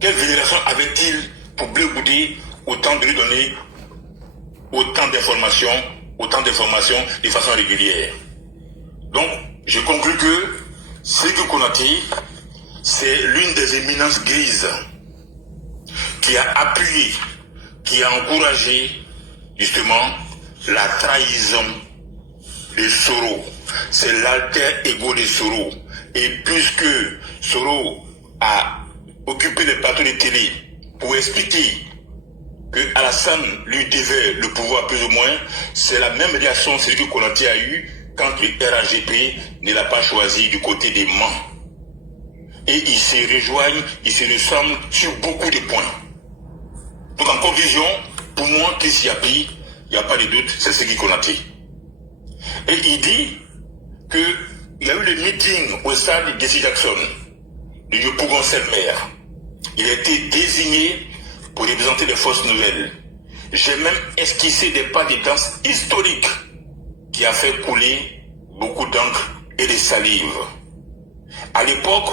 quelle vénération avait-il pour Blé Goudé autant de lui donner autant d'informations de façon régulière? Donc, je conclus que Sékou Konaté, c'est l'une des éminences grises qui a appuyé, qui a encouragé justement la trahison de Soro. C'est l'alter ego de Soro. Et puisque Soro a occupé les plateaux de télé pour expliquer que Alassane lui devait le pouvoir plus ou moins, c'est la même réaction que Sékou Konaté a eu quand le RAGP ne l'a pas choisi du côté des Mans. Et ils se rejoignent, ils se ressemblent sur beaucoup de points. Donc en conclusion, pour moi, Christ Yapi, il n'y a pas de doute, c'est Sékou Konaté. Et il dit qu'il y a eu le meeting au stade de Jackson, de Yopougon-Selmer. Il a été désigné pour représenter les fausses nouvelles. J'ai même esquissé des pas de danse historiques qui a fait couler beaucoup d'encre et de salive. À l'époque,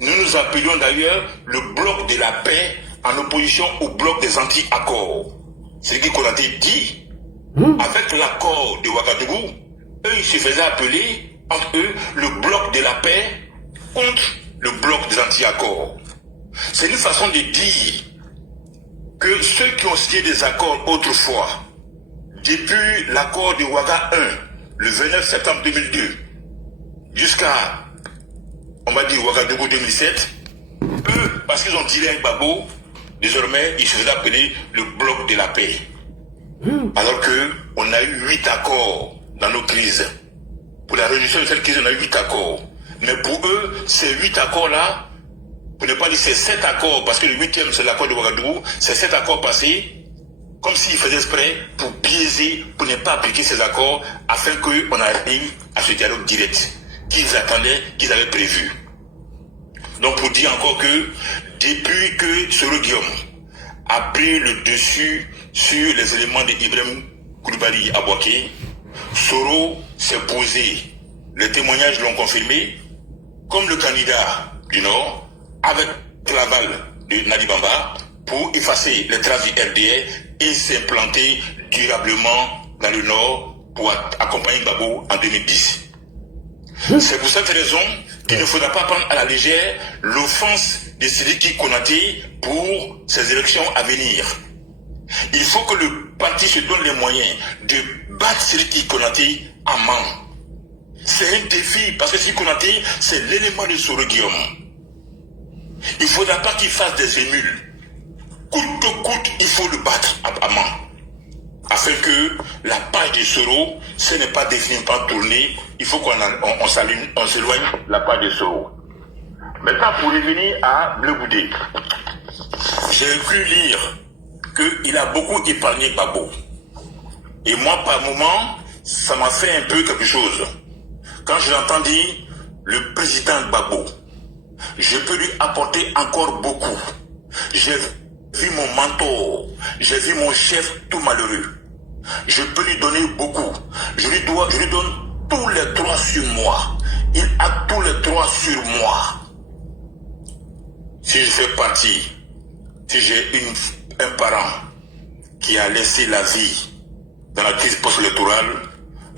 nous nous appelions d'ailleurs le bloc de la paix en opposition au bloc des anti-accords. C'est ce qu'on a dit. Avec l'accord de Ouagadougou, eux, ils se faisaient appeler, entre eux, le bloc de la paix contre le bloc des anti-accords. C'est une façon de dire que ceux qui ont signé des accords autrefois, depuis l'accord de Ouaga 1, le 29 septembre 2002, jusqu'à, on va dire, Ouagadougou 2007, eux, parce qu'ils ont tiré avec Gbagbo, désormais, ils se faisaient appeler le bloc de la paix. Alors qu'on a eu 8 accords dans nos crises. Pour la résolution de cette crise, on a eu 8 accords. Mais pour eux, ces 8 accords-là, pour ne pas dire ces 7 accords, parce que le 8e, c'est l'accord de Ouagadougou, ces 7 accords passés, comme s'ils faisaient exprès pour biaiser, pour ne pas appliquer ces accords, afin qu'on arrive à ce dialogue direct qu'ils attendaient, qu'ils avaient prévu. Donc pour dire encore que, depuis que Soro Guillaume a pris le dessus sur les éléments d'Ibrahim Koulibaly à Bouaké, Soro s'est posé. Les témoignages l'ont confirmé, comme le candidat du Nord, avec l'aval de Nadi Bamba, pour effacer les traces du RDR et s'implanter durablement dans le Nord pour accompagner Gbagbo en 2010. C'est pour cette raison qu'il ne faudra pas prendre à la légère l'offense de Sidiki Konaté pour ces élections à venir. Il faut que le parti se donne les moyens de battre Sidiki Konaté à main. C'est un défi parce que Sidiki Konaté, c'est l'élément de Soro Guillaume. Il ne faudra pas qu'il fasse des émules. Coûte que coûte, il faut le battre à main. Afin que la page de Soro, ce n'est pas définitivement tournée, il faut qu'on s'éloigne la page de Soro. Maintenant, pour revenir à Blé Goudé, j'ai pu lire qu'il a beaucoup épargné Gbagbo. Et moi, par moment, ça m'a fait un peu quelque chose. Quand j'ai entendu le président Gbagbo, je peux lui apporter encore beaucoup. J'ai vu mon mentor, j'ai vu mon chef tout malheureux. Je peux lui donner beaucoup. Je lui donne tous les droits sur moi. Il a tous les droits sur moi. Si je fais partie, si j'ai un parent qui a laissé la vie dans la crise post-électorale,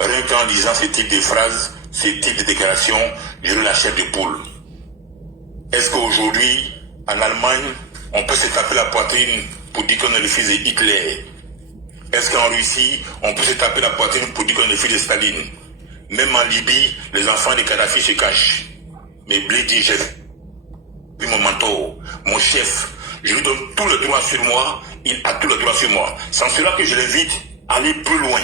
rien qu'en disant ce type de phrases, ce type de déclarations, j'aurai la chair de poule. Est-ce qu'aujourd'hui, en Allemagne, on peut se taper la poitrine pour dire qu'on est le fils de Hitler? Est-ce qu'en Russie, on peut se taper la poitrine pour dire qu'on est le fils de Staline? Même en Libye, les enfants de Kadhafi se cachent. Mais Blé dit, j'ai vu mon mentor, mon chef, je lui donne tout le droit sur moi, il a tout le droit sur moi. C'est en cela que je l'invite à aller plus loin,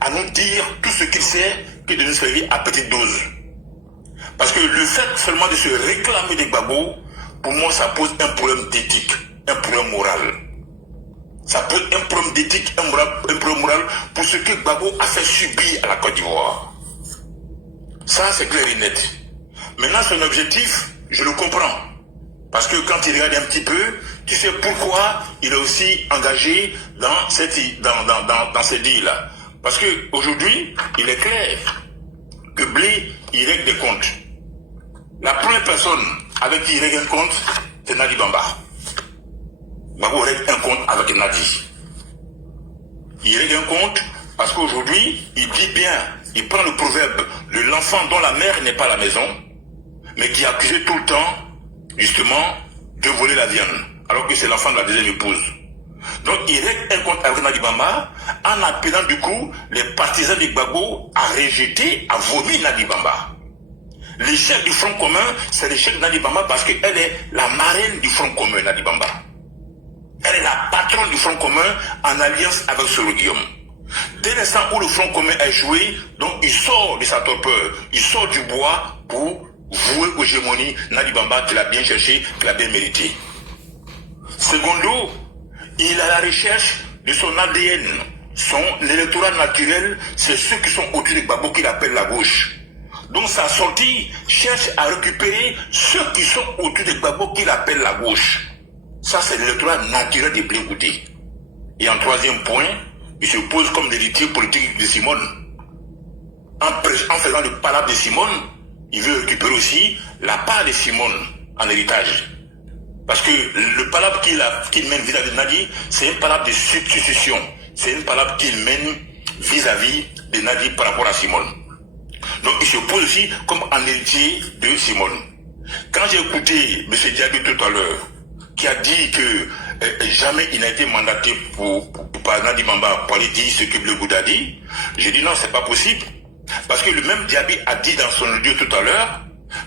à nous dire tout ce qu'il sait que de nous servir à petite dose. Parce que le fait seulement de se réclamer des Gbagbo, pour moi, ça pose un problème d'éthique, un problème moral. Ça pose un problème d'éthique, un problème moral pour ce que Gbagbo a fait subir à la Côte d'Ivoire. Ça, c'est clair et net. Maintenant, son objectif, je le comprends. Parce que quand il regarde un petit peu, tu sais pourquoi il est aussi engagé dans ces deals-là. Parce qu'aujourd'hui, il est clair que Blé, il règle des comptes. La première personne avec qui il règle un compte, c'est Nadi Bamba. Gbagbo règle un compte avec Nadi. Il règle un compte parce qu'aujourd'hui, il dit bien, il prend le proverbe de l'enfant dont la mère n'est pas à la maison, mais qui est accusé tout le temps, justement, de voler la viande, alors que c'est l'enfant de la deuxième épouse. Donc il règle un compte avec Nadi Bamba en appelant du coup les partisans de Gbagbo à rejeter, à vomir Nadi Bamba. Le chef du Front commun, c'est le chef de Nadi Bamba parce qu'elle est la marraine du Front commun, Nadi Bamba. Elle est la patronne du Front commun en alliance avec Soro Guillaume. Dès l'instant où le Front commun a échoué, donc il sort de sa torpeur, il sort du bois pour vouer aux gémonies Nadi Bamba qu'il a bien cherché, qu'il a bien mérité. Secondo, il est à la recherche de son ADN. Son électorat naturel, c'est ceux qui sont autour de Gbagbo qu'il appelle la gauche. Donc sa sortie cherche à récupérer ceux qui sont autour de Gbagbo qu'il appelle la gauche. Ça, c'est l'électorat naturel de Blé Goudé. Et en troisième point, il se pose comme l'héritier politique de Simone. En faisant le palabre de Simone, il veut récupérer aussi la part de Simone en héritage. Parce que le palabre qu'il mène vis-à-vis de Nadi, c'est un palabre de substitution. C'est une palabre qu'il mène vis-à-vis de Nadi par rapport à Simone. Donc il se pose aussi comme un héritier de Simone. Quand j'ai écouté M. Diaby tout à l'heure, qui a dit que jamais il n'a été mandaté par Nadi Bamba pour aller dire ce que Blé Goudé a dit, j'ai dit non, c'est pas possible. Parce que le même Diaby a dit dans son audio tout à l'heure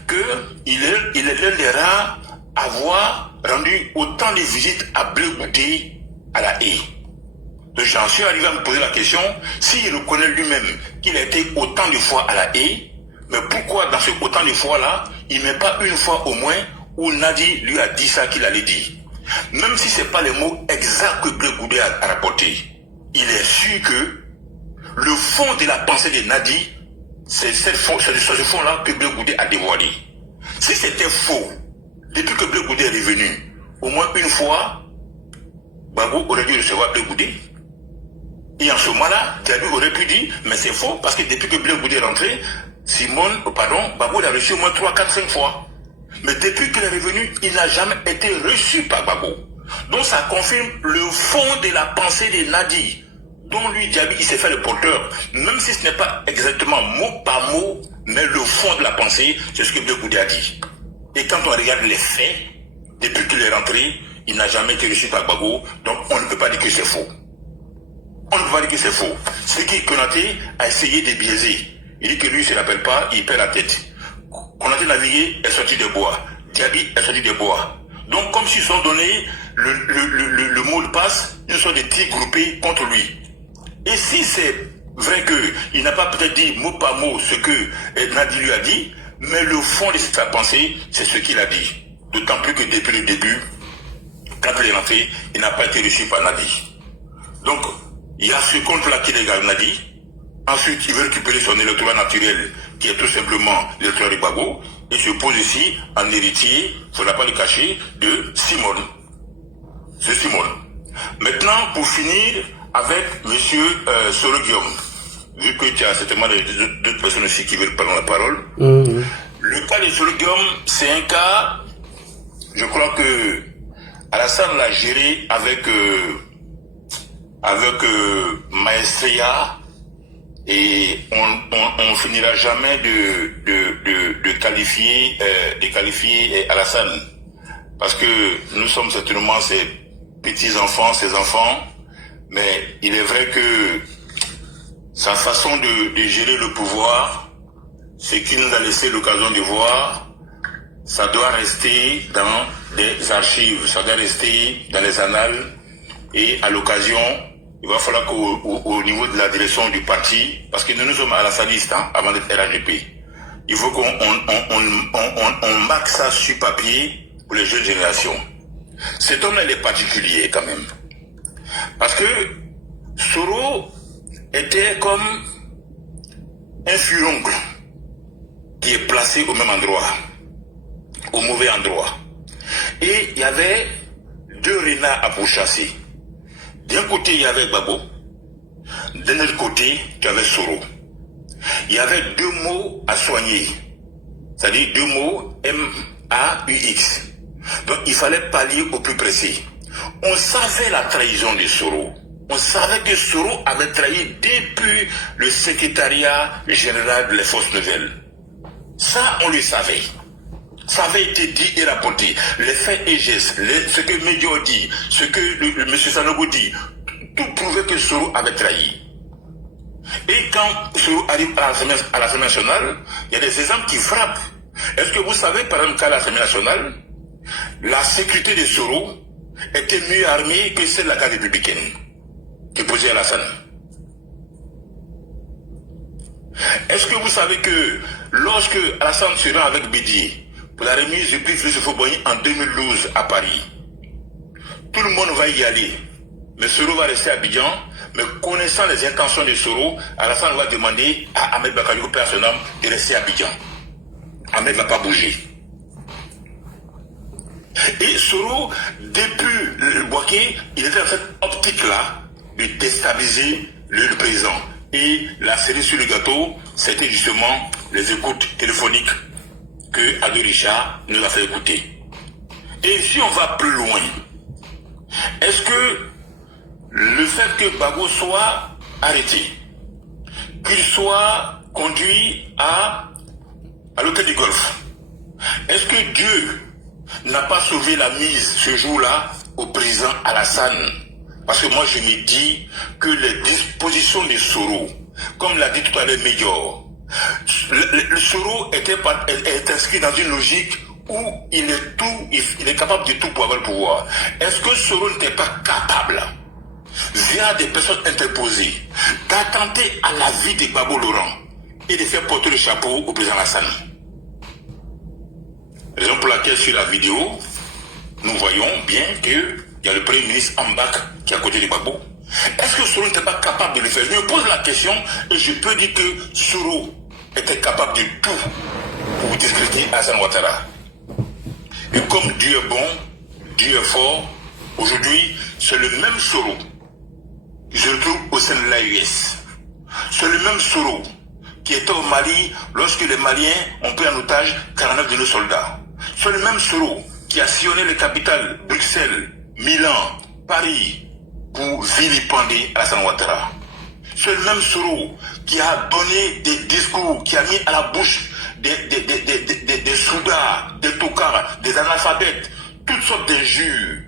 qu'il est l'un des rares à avoir rendu autant de visites à Blé Goudé à la haie. Donc j'en suis arrivé à me poser la question, s'il reconnaît lui-même qu'il a été autant de fois à la haie, mais pourquoi dans ce autant de fois-là, il ne met pas une fois au moins où Nadi lui a dit ça qu'il allait dire. Même si ce n'est pas les mots exacts que Blé Goudé a rapportés, il est sûr que le fond de la pensée de Nadi, c'est ce fond-là que Blé Goudé a dévoilé. Si c'était faux, depuis que Blé Goudé est revenu, au moins une fois, Gbagbo aurait dû recevoir Blé Goudé. Et en ce moment-là, Diaby aurait pu dire, mais c'est faux, parce que depuis que Blé Goudé est rentré, Gbagbo l'a reçu au moins 3, 4, 5 fois. Mais depuis qu'il est revenu, il n'a jamais été reçu par Gbagbo. Donc ça confirme le fond de la pensée de Nadi, dont lui, Diaby, il s'est fait le porteur. Même si ce n'est pas exactement mot par mot, mais le fond de la pensée, c'est ce que Blé Goudé a dit. Et quand on regarde les faits, depuis qu'il est rentré, il n'a jamais été reçu par Gbagbo, donc on ne peut pas dire que c'est faux. On ne peut pas dire que c'est faux. Ce qui Konaté a essayé de biaiser. Il dit que lui, il ne se rappelle pas, il perd la tête. Konaté navigué est sorti des bois. Diaby est sorti des bois. Donc, comme s'ils ont donné le mot de passe, ils sont des tirs groupés contre lui. Et si c'est vrai qu'il n'a pas peut-être dit mot par mot ce que Nadi lui a dit, mais le fond de sa pensée, c'est ce qu'il a dit. D'autant plus que depuis le début, quand il est rentré, il n'a pas été reçu par Nadi. Donc, il y a ce compte-là qui regarde Nadi. Ensuite, il veut récupérer son électorat naturel, qui est tout simplement l'électorat de Gbagbo, et se pose ici en héritier, il ne faudra pas le cacher, de Simone. C'est Simone. Maintenant, pour finir, avec M. Soro Guillaume, vu que tu as certainement d'autres personnes aussi qui veulent prendre la parole, le cas de Soro Guillaume, c'est un cas, je crois que Alassane l'a géré avec maestria, et on finira jamais de qualifier Alassane, parce que nous sommes certainement ses petits-enfants, ses enfants, mais il est vrai que sa façon de gérer le pouvoir, ce qu'il nous a laissé l'occasion de voir, ça doit rester dans les archives, ça doit rester dans les annales, et à l'occasion, il va falloir qu'au niveau de la direction du parti, parce que nous sommes alassanistes avant d'être RAGP, il faut qu'on marque ça sur papier pour les jeunes générations. Cet homme-là, il est particulier quand même. Parce que Soro était comme un furoncle qui est placé au même endroit, au mauvais endroit. Et il y avait deux renards à pourchasser. D'un côté, il y avait Gbagbo. D'un autre côté, il y avait Soro. Il y avait deux maux à soigner. c'est-à-dire deux mots, M-A-U-X. Donc il fallait pallier au plus précis. On savait la trahison de Soro. On savait que Soro avait trahi depuis le secrétariat général des forces nouvelles. Ça, on le savait. Ça avait été dit et rapporté. Les faits et gestes, ce que Médio dit, ce que M. Sanogo dit, tout prouvait que Soro avait trahi. Et quand Soro arrive à l'Assemblée nationale, il y a des exemples qui frappent. Est-ce que vous savez, par exemple, qu'à l'Assemblée nationale, la sécurité de Soro était mieux armée que celle de la garde républicaine qui posait Alassane? Est-ce que vous savez que lorsque Alassane se rend avec Bédier pour la remise du prix Félix Houphouët-Boigny en 2012 à Paris, tout le monde va y aller, mais Soro va rester à Abidjan. Mais connaissant les intentions de Soro, Alassane va demander à Ahmed Bakayoko personnel de rester à Abidjan. Ahmed ne va pas bouger. Et Soro, depuis le Bouaké, il était dans cette optique-là de déstabiliser le président. Et la cerise sur le gâteau, c'était justement les écoutes téléphoniques que Ado Richard nous a fait écouter. Et si on va plus loin, est-ce que le fait que Bago soit arrêté, qu'il soit conduit à l'hôtel du Golfe, est-ce que Dieu n'a pas sauvé la mise ce jour-là au président Alassane? Parce que moi je me dis que les dispositions de Soro, comme l'a dit tout à l'heure Médior, le Soro est inscrit dans une logique où il est capable de tout pour avoir le pouvoir. Est-ce que Soro n'était pas capable, via des personnes interposées, d'attenter à la vie de Gbagbo Laurent et de faire porter le chapeau au président Alassane? Raison pour laquelle sur la vidéo, nous voyons bien qu'il y a le premier ministre Ambak qui est à côté de Gbagbo. Est-ce que Soro n'était pas capable de le faire? Je me pose la question et je peux dire que Soro était capable de tout pour discréditer Alassane Ouattara. Et comme Dieu est bon, Dieu est fort, aujourd'hui, c'est le même Soro qui se retrouve au sein de l'AUS. C'est le même Soro qui était au Mali lorsque les Maliens ont pris en otage 49 de nos soldats. C'est le même Soro qui a sillonné les capitales Bruxelles, Milan, Paris pour vilipender Alassane Ouattara. C'est le même Soro qui a donné des discours, qui a mis à la bouche des soudards, des tocards, des analphabètes, toutes sortes d'injures.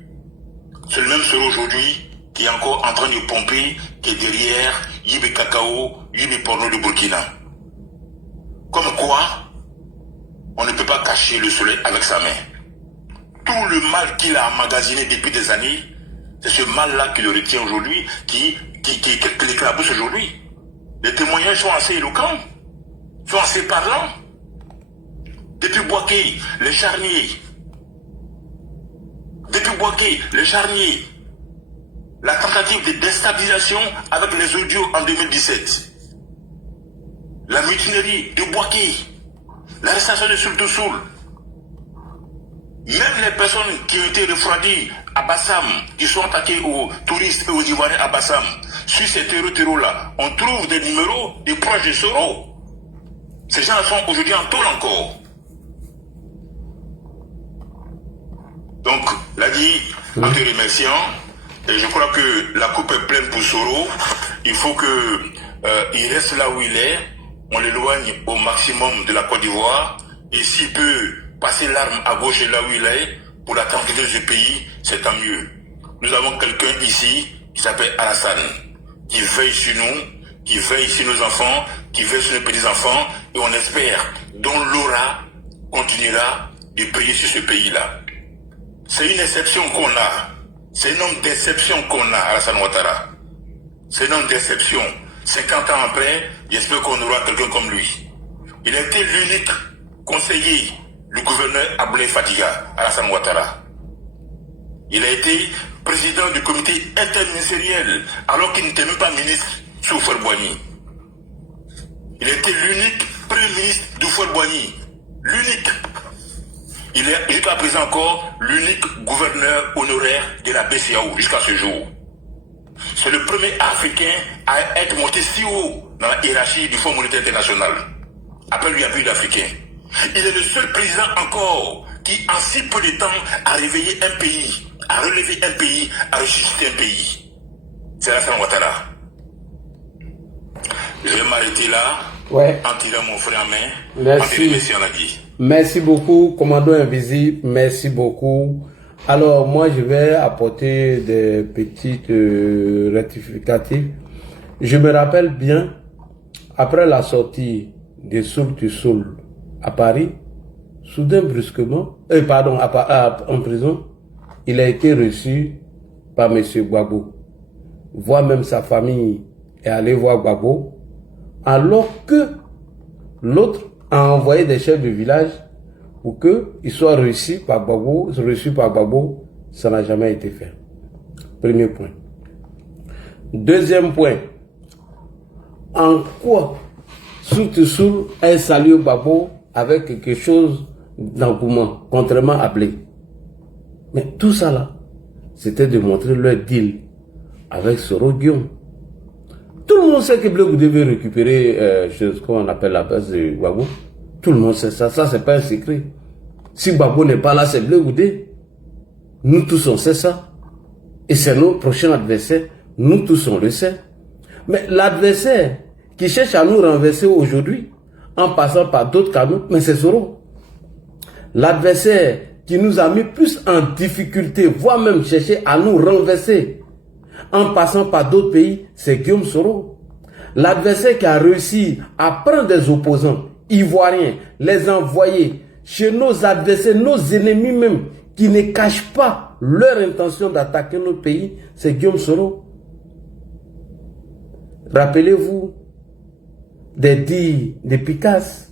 C'est le même Soro aujourd'hui qui est encore en train de pomper, qui est derrière Yibé Cacao, Yibé Porno de Burkina. Comme quoi, on ne peut pas cacher le soleil avec sa main. Tout le mal qu'il a emmagasiné depuis des années, c'est ce mal-là qui le retient aujourd'hui, qui l'éclabousse aujourd'hui. Les témoignages sont assez éloquents, sont assez parlants. Depuis Bouaké, les charniers. Depuis Bouaké, les charniers. La tentative de déstabilisation avec les audios en 2017. La mutinerie de Bouaké. L'arrestation de Sultoussoul. Même les personnes qui ont été refroidies à Bassam, qui sont attaquées aux touristes et aux Ivoiriens à Bassam, sur ces terreaux-là, on trouve des numéros des proches de Soro. Ces gens sont aujourd'hui en tôle encore. Donc, l'a dit en te remerciant, et je crois que la coupe est pleine pour Soro. Il faut qu'il reste là où il est. On l'éloigne au maximum de la Côte d'Ivoire. Et s'il peut passer l'arme à gauche et là où il est, pour la tranquillité de ce pays, c'est tant mieux. Nous avons quelqu'un ici qui s'appelle Alassane, qui veille sur nous, qui veille sur nos enfants, qui veille sur nos petits-enfants, et on espère dont l'aura continuera de payer sur ce pays-là. C'est une exception qu'on a. C'est un homme d'exception qu'on a, Alassane Ouattara. C'est un homme d'exception. 50 ans après, j'espère qu'on aura quelqu'un comme lui. Il a été l'unique conseiller du gouverneur Abdoulaye Fadiga, Alassane Ouattara. Il a été président du comité interministériel, alors qu'il n'était même pas ministre sous Houphouët-Boigny. Il a été l'unique premier ministre d'Houphouët-Boigny. L'unique. Il est jusqu'à présent encore l'unique gouverneur honoraire de la BCEAO jusqu'à ce jour. C'est le premier Africain à être monté si haut dans la hiérarchie du Fonds monétaire international. Après lui, il n'y a plus d'Africains. Il est le seul président encore qui, en si peu de temps, a réveillé un pays, a relevé un pays, a ressuscité un pays. C'est Alassane Ouattara. Je vais m'arrêter là, en tirant mon frère en main. Merci. Merci beaucoup, commandant invisible. Merci beaucoup. Alors, moi, je vais apporter des petites rectificatifs. Je me rappelle bien, après la sortie de Soul to Soul à Paris, soudain, brusquement, en prison, il a été reçu par M. Gbagbo. Voire même sa famille est allée voir Gbagbo, alors que l'autre a envoyé des chefs de village pour qu'il soit reçu par Gbagbo, ça n'a jamais été fait. Premier point. Deuxième point. En quoi Soul to Soul a salué Gbagbo avec quelque chose d'engouement, contrairement à Blé. Mais tout ça là, c'était de montrer leur deal avec Soro Guillaume. Tout le monde sait que Blé devait récupérer ce qu'on appelle la base de Gbagbo. Tout le monde sait ça, ça c'est pas un secret. Si Gbagbo n'est pas là, c'est Blé Goudé. Nous tous on sait ça. Et c'est nos prochains adversaires, nous tous on le sait. Mais l'adversaire qui cherche à nous renverser aujourd'hui, en passant par d'autres canaux, mais c'est Soro. L'adversaire qui nous a mis plus en difficulté, voire même chercher à nous renverser, en passant par d'autres pays, c'est Guillaume Soro. L'adversaire qui a réussi à prendre des opposants ivoiriens, les envoyer chez nos adversaires, nos ennemis même, qui ne cachent pas leur intention d'attaquer notre pays, c'est Guillaume Soro. Rappelez-vous des dires de Picasso,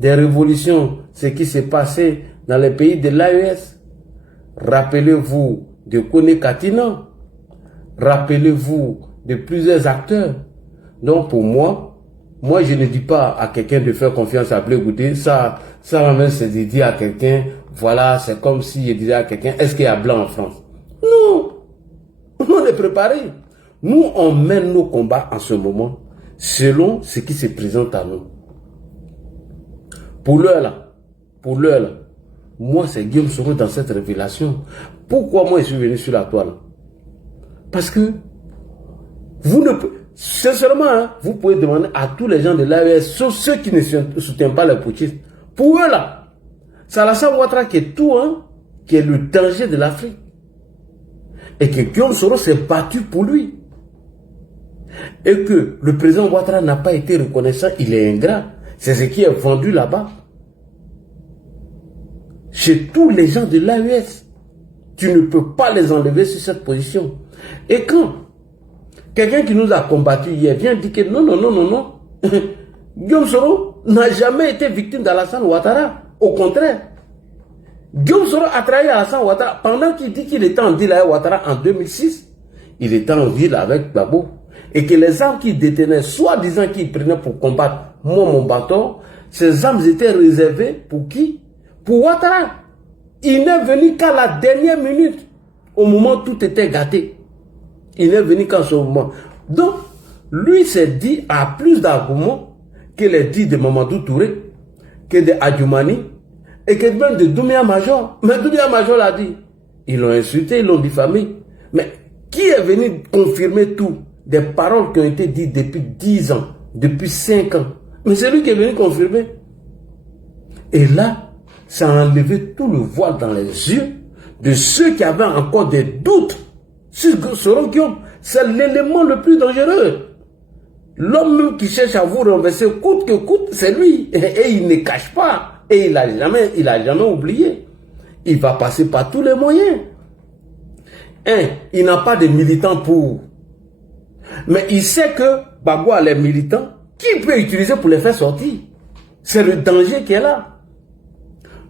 des révolutions, ce qui s'est passé dans les pays de l'AES. Rappelez-vous de Kone Katina. Rappelez-vous de plusieurs acteurs. Donc pour moi je ne dis pas à quelqu'un de faire confiance à Blé Goudé. Ça même c'est de dire à quelqu'un, voilà, c'est comme si je disais à quelqu'un, est-ce qu'il y a blanc en France? Non, on est préparé. Nous, on mène nos combats en ce moment selon ce qui se présente à nous. Pour l'heure là, moi c'est Guillaume Soro dans cette révélation. Pourquoi moi je suis venu sur la toile? Parce que vous ne pouvez, sincèrement, vous pouvez demander à tous les gens de l'AES, sauf ceux qui ne soutiennent pas les putschistes. Pour eux là, c'est Alassane Ouattara qui est tout, qui est le danger de l'Afrique. Et que Guillaume Soro s'est battu pour lui. Et que le président Ouattara n'a pas été reconnaissant, il est ingrat. C'est ce qui est vendu là-bas. Chez tous les gens de l'AES, tu ne peux pas les enlever sur cette position. Et quand quelqu'un qui nous a combattu hier vient dire que non, Guillaume Soro n'a jamais été victime d'Alassane Ouattara. Au contraire, Guillaume Soro a trahi Alassane Ouattara pendant qu'il dit qu'il était en deal avec Ouattara en 2006. Il était en deal avec Gbagbo. Et que les armes qu'il détenait, soi-disant qu'il prenait pour combattre moi, mon bâton, ces armes étaient réservées pour qui? Pour Ouattara. Il n'est venu qu'à la dernière minute, au moment où tout était gâté. Il n'est venu qu'en ce moment. Donc, lui s'est dit à plus d'arguments que les dits de Mamadou Touré, que de Adjoumani, et que même de Doumbia Major. Mais Doumbia Major l'a dit. Ils l'ont insulté, ils l'ont diffamé. Mais qui est venu confirmer tout? Des paroles qui ont été dites depuis 10 ans, depuis 5 ans. Mais c'est lui qui est venu confirmer. Et là, ça a enlevé tout le voile dans les yeux de ceux qui avaient encore des doutes sur Soro Guillaume. C'est l'élément le plus dangereux. L'homme même qui cherche à vous renverser coûte que coûte, c'est lui. Et il ne cache pas. Et il a jamais oublié. Il va passer par tous les moyens. Il n'a pas de militants pour. Mais il sait que Gbagbo a les militants qu'il peut utiliser pour les faire sortir. C'est le danger qui est là.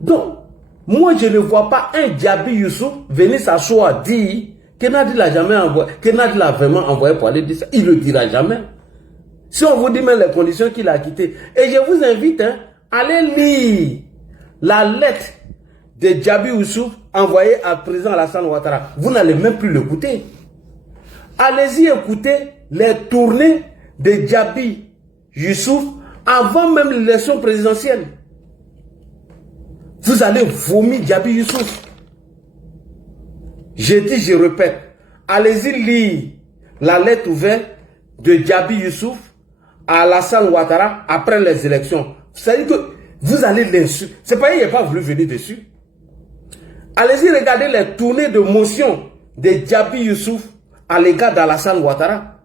Donc, moi je ne vois pas un Djabi Youssouf venir s'asseoir dire que Nadi l'a jamais envoyé, que Nadi l'a vraiment envoyé pour aller dire ça. Il ne le dira jamais. Si on vous dit même les conditions qu'il a quittées. Et je vous invite à aller lire la lettre de Djabi Youssouf envoyée à président Alassane Ouattara. Vous n'allez même plus l'écouter. Allez-y écouter les tournées de Djabi Youssouf avant même l'élection présidentielle. Vous allez vomir Djabi Youssouf. Je dis, je répète, allez-y lire la lettre ouverte de Djabi Youssouf à Alassane Ouattara après les élections. C'est-à-dire que vous allez l'insulter. C'est pas qu'il n'a pas voulu venir dessus. Allez-y regarder les tournées de motion de Djabi Youssouf à l'égard d'Alassane Ouattara.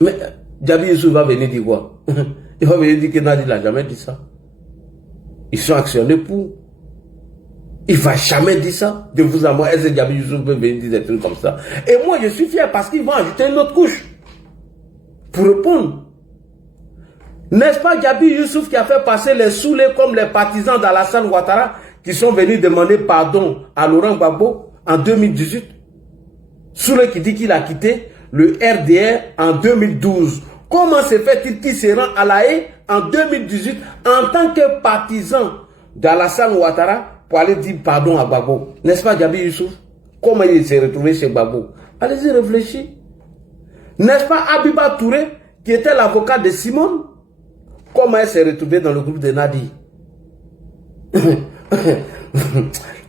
Mais Djabi Youssouf va venir dire quoi? Il va venir dire que Nadi n'a jamais dit ça. Ils sont actionnés pour. Il ne va jamais dire ça. De vous à moi, est-ce que Djabi Youssouf peut venir dire des trucs comme ça? Et moi, je suis fier parce qu'ils vont ajouter une autre couche pour répondre. N'est-ce pas Djabi Youssouf qui a fait passer les saoulés comme les partisans d'Alassane Ouattara qui sont venus demander pardon à Laurent Gbagbo en 2018? Soulé qui dit qu'il a quitté le RDR en 2012. Comment se fait-il qu'il se rend à La Haye en 2018 en tant que partisan d'Alassane Ouattara pour aller dire pardon à Gbagbo? N'est-ce pas Djabi Youssouf? Comment il s'est retrouvé chez Gbagbo? Allez-y réfléchir. N'est-ce pas Abiba Touré qui était l'avocat de Simone? Comment elle s'est retrouvée dans le groupe de Nadi?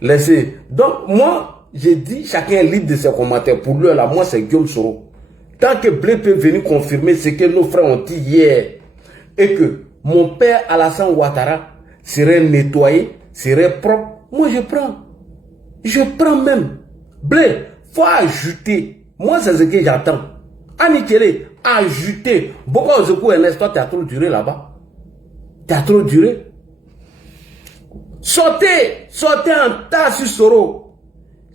Laissez. Donc moi, j'ai dit, chacun est libre de ses commentaires. Pour lui, là, moi, c'est Guillaume Soro. Tant que Blé peut venir confirmer ce que nos frères ont dit hier, et que mon père Alassane Ouattara serait nettoyé, serait propre, moi je prends. Je prends même. Blé, faut ajouter. Moi, c'est ce que j'attends. Anikele, ajouter. Beaucoup de coups, Ernest, toi, tu as trop duré là-bas. Tu as trop duré. Sortez en tas sur Soro.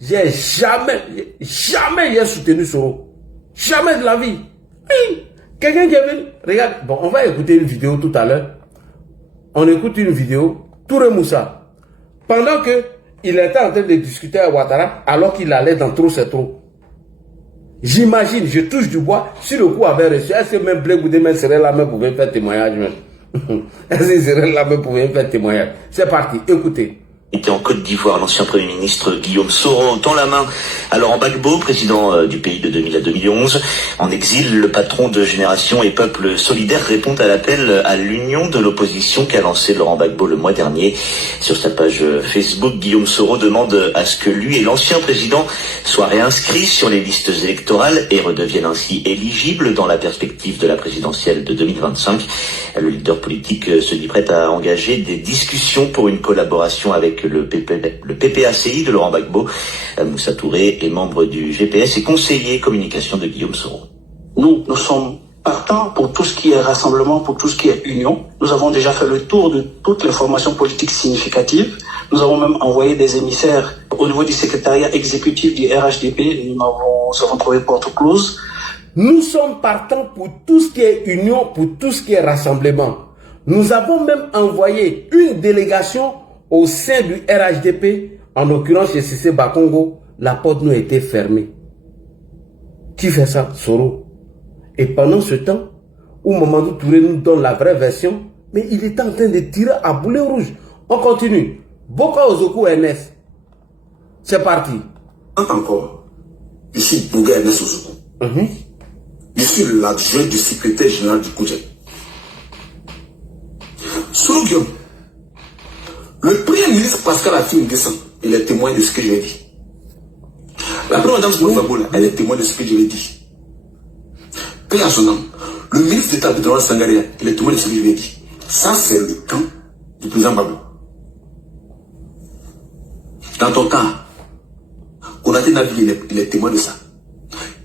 J'ai jamais j'ai soutenu Soro. Jamais de la vie. Oui. Quelqu'un qui est venu, regarde, bon, on va écouter une vidéo tout à l'heure. On écoute une vidéo, Touré Moussa. Pendant que il était en train de discuter avec Ouattara, alors qu'il allait dans trop c'est trop. J'imagine, je touche du bois, si le coup avait reçu, est-ce que même Blé Goudé serait là même pour venir faire témoignage même? Est-ce qu'il serait là même pour venir faire témoignage? C'est parti, écoutez. Était en Côte d'Ivoire, l'ancien Premier ministre Guillaume Soro tend la main à Laurent Gbagbo, président du pays de 2000 à 2011. En exil, le patron de Génération et Peuple Solidaire répond à l'appel à l'union de l'opposition qu'a lancé Laurent Gbagbo le mois dernier. Sur sa page Facebook, Guillaume Soro demande à ce que lui et l'ancien président soient réinscrits sur les listes électorales et redeviennent ainsi éligibles dans la perspective de la présidentielle de 2025. Le leader politique se dit prêt à engager des discussions pour une collaboration avec le PPACI de Laurent Gbagbo. Moussa Touré est membre du GPS et conseiller communication de Guillaume Soro. Nous sommes partants pour tout ce qui est rassemblement, pour tout ce qui est union. Nous avons déjà fait le tour de toutes les formations politiques significatives. Nous avons même envoyé des émissaires au niveau du secrétariat exécutif du RHDP. Nous avons trouvé porte close. Nous sommes partants pour tout ce qui est union, pour tout ce qui est rassemblement. Nous avons même envoyé une délégation au sein du RHDP, en l'occurrence chez Cissé Bakongo. La porte nous était fermée. Qui fait ça? Soro. Et pendant ce temps, où Mamadou Touré nous donne la vraie version, mais il est en train de tirer à boulet rouge. On continue. Boka Ozoku Ernest. C'est parti. Encore, je suis Bouga Ernest Ozoku. Je suis l'adjoint du secrétaire général du COJEP. Soro Guillaume, le premier ministre Pascal Affi N'Guessan, il est témoin de ce que je lui ai dit. La première dame Smofaboula, elle est témoin de ce que je lui ai dit. Paix à son nom. Le ministre d'État Bedouin Sangaria, il est témoin de ce que je lui ai dit. Ça, c'est le camp du président Babou. Dans ton cas, Konaté Nabi, il est témoin de ça.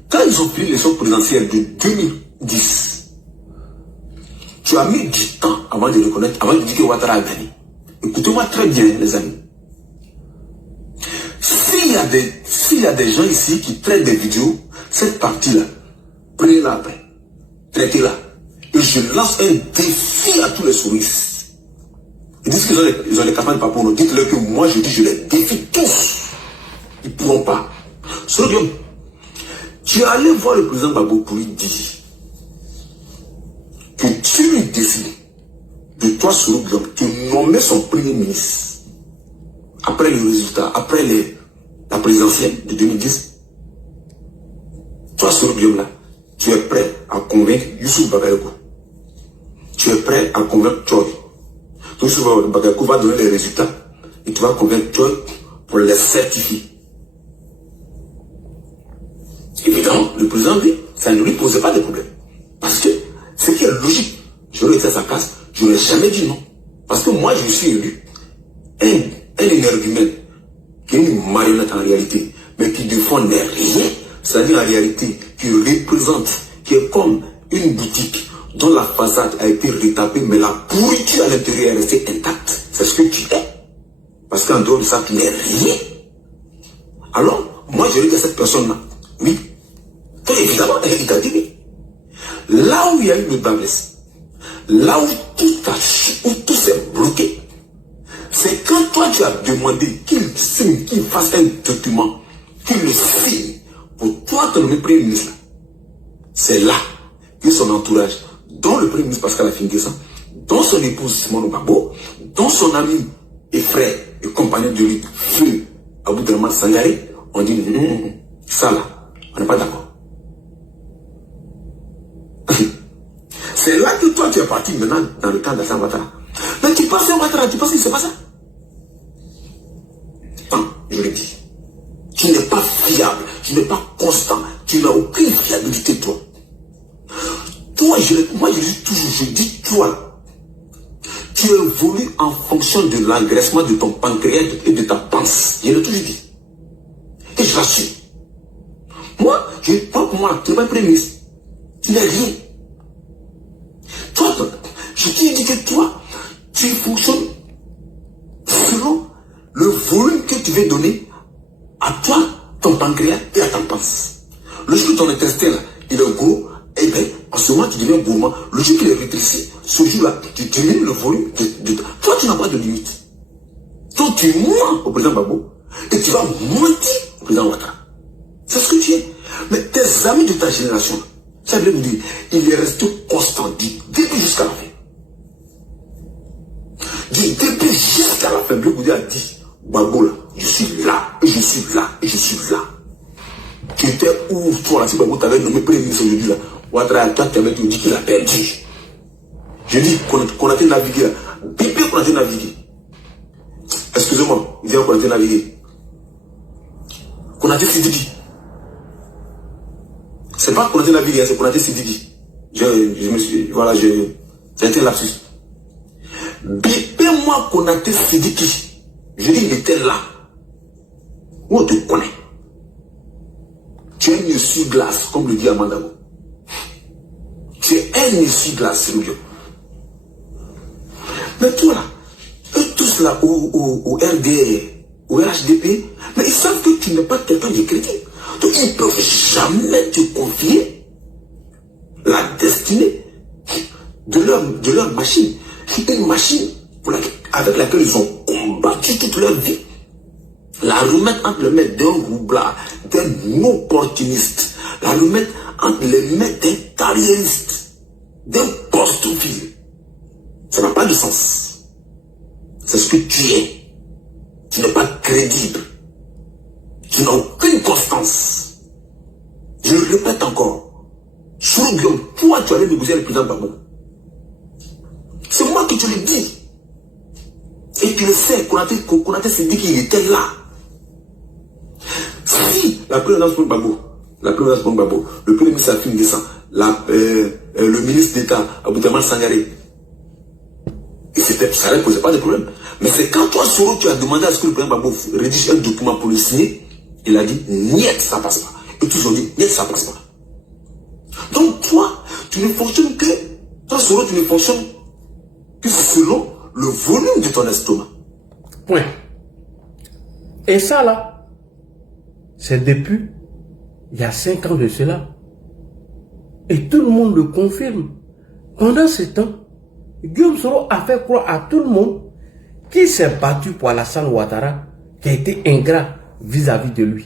Quand ils ont pris l'élection présidentielle de 2010, tu as mis du temps avant de reconnaître, avant de dire que Ouattara a gagné. Écoutez-moi très bien, les amis. S'il y a des gens ici qui traitent des vidéos, cette partie-là, prenez-la après. Traitez-la. Et je lance un défi à tous les souristes. Ils disent qu'ils ont les campagnes pas pour nous. Dites-leur que moi, je dis, je les défie tous. Ils ne pourront pas. Soro, tu es allé voir le président Gbagbo pour lui dire que tu lui décides de toi, Soro, de nommer son premier ministre après le résultat, après la présidentielle de 2010. Toi, Soro là, tu es prêt à convaincre Youssouf Bagayoko. Tu es prêt à convaincre Tchoi. Youssouf Bagayoko va donner les résultats et tu vas convaincre Joy pour les certifier. Évidemment, le président, lui, ça ne lui posait pas de problème. Parce que, ce qui est logique, j'aurais été à sa place, je n'aurais jamais dit non. Parce que moi, je suis élu un énergumène qui est une marionnette en réalité, mais qui défend rien, c'est-à-dire en réalité, qui représente, qui est comme une boutique dont la façade a été retapée, mais la pourriture à l'intérieur est restée intacte. C'est ce que tu es. Parce qu'en dehors de ça, tu n'es rien. Alors, moi, je dis à cette personne-là, oui, et évidemment, il t'a dit oui. Là où il y a eu le bas blesse, là où tout s'est bloqué, c'est quand toi tu as demandé qu'il signe, qu'il fasse un document, qu'il le signe pour toi te nommer Premier ministre. C'est là que son entourage, dont le Premier ministre Pascal Affi-N'Guessan, dont son épouse Simone Gbagbo, dont son ami et frère et compagnon de lutte, Feu Aboudraman Sangaré, ont dit ça là, on n'est pas d'accord. C'est là que toi tu es parti maintenant dans le camp d'Alassane Ouattara. Mais tu penses à Ouattara, tu penses que c'est pas ça? Non, je le dis. Tu n'es pas fiable, tu n'es pas constant, tu n'as aucune fiabilité toi. Toi, moi je dis toi, tu évolues en fonction de l'engraissement de ton pancréas et de ta panse. Je l'ai toujours dit. Et je l'assume. Moi, tu n'es pas Premier ministre. Tu n'es rien. Toi, je te dis que toi, tu fonctionnes selon le volume que tu veux donner à toi, ton pancréas et à ta panse. Le jour où ton intestin là, il est gros, eh bien, en ce moment, tu deviens gourmand. Le jour qu'il est rétréci, ce jour-là, tu diminues le volume de... Toi, tu n'as pas de limite. Donc, tu mens au président Gbagbo et tu vas mentir au président Ouattara. C'est ce que tu es. Mais tes amis de ta génération, ça veut dire, il est resté constant du début jusqu'à la fin. Du début jusqu'à la fin, le Goudé a dit, Gbagbo là, je suis là, et je suis là, et je suis là. Tu étais où, toi là, si Gbagbo t'avait nommé Premier ministre aujourd'hui là, Ouattara, toi tu avais dit qu'il a perdu. Je dis qu'on a été navigué là, bébé qu'on a été navigué. Excusez-moi, il dit qu'on a été navigué. Qu'on a été Sidiki. C'est pas qu'on a été navigué, c'est qu'on a été Sidiki. Je me suis, voilà, j'ai été lapsus. Bébé moi qu'on a été Sidiki. Je dis, il était là. Où on te connaît. Tu es un essuie-glace, comme le dit Amandago. Tu es un essuie-glace, c'est le Mais toi là, eux tous là, au RDR, au RHDP, mais ils savent que tu n'es pas quelqu'un de crédit. Donc ils ne peuvent jamais te confier la destinée de leur machine. C'est une machine avec laquelle ils ont combattu toute leur vie. La remettre entre les mains d'un roublard, d'un opportuniste. La remettre entre les mains d'un carriériste, d'un postophile. Ça n'a pas de sens. C'est ce que tu es. Tu n'es pas crédible. Tu n'as aucune constance. Je le répète encore. Sous Guillaume, toi tu allais négocier avec le président Gbagbo. C'est moi qui te le dis. Et tu le sais, Konaté s'est dit qu'il était là. Si la présidence pour Gbagbo, le premier ministre Affi-N'Guessan, le ministre d'État Aboudraman Sangaré, et ça ne posait pas de problème. Mais c'est quand toi, Soro, tu as demandé à ce que le président Gbagbo rédige un document pour le signer, il a dit, niet, ça passe pas. Et toujours dit, niet, ça passe pas. Donc toi, tu ne fonctionnes que, toi, Soro, tu ne fonctionnes que selon le volume de ton estomac. Point. Et ça là, c'est depuis il y a 5 ans de cela. Et tout le monde le confirme. Pendant ce temps, Guillaume Soro a fait croire à tout le monde qu'il s'est battu pour Alassane Ouattara, qui a été ingrat vis-à-vis de lui.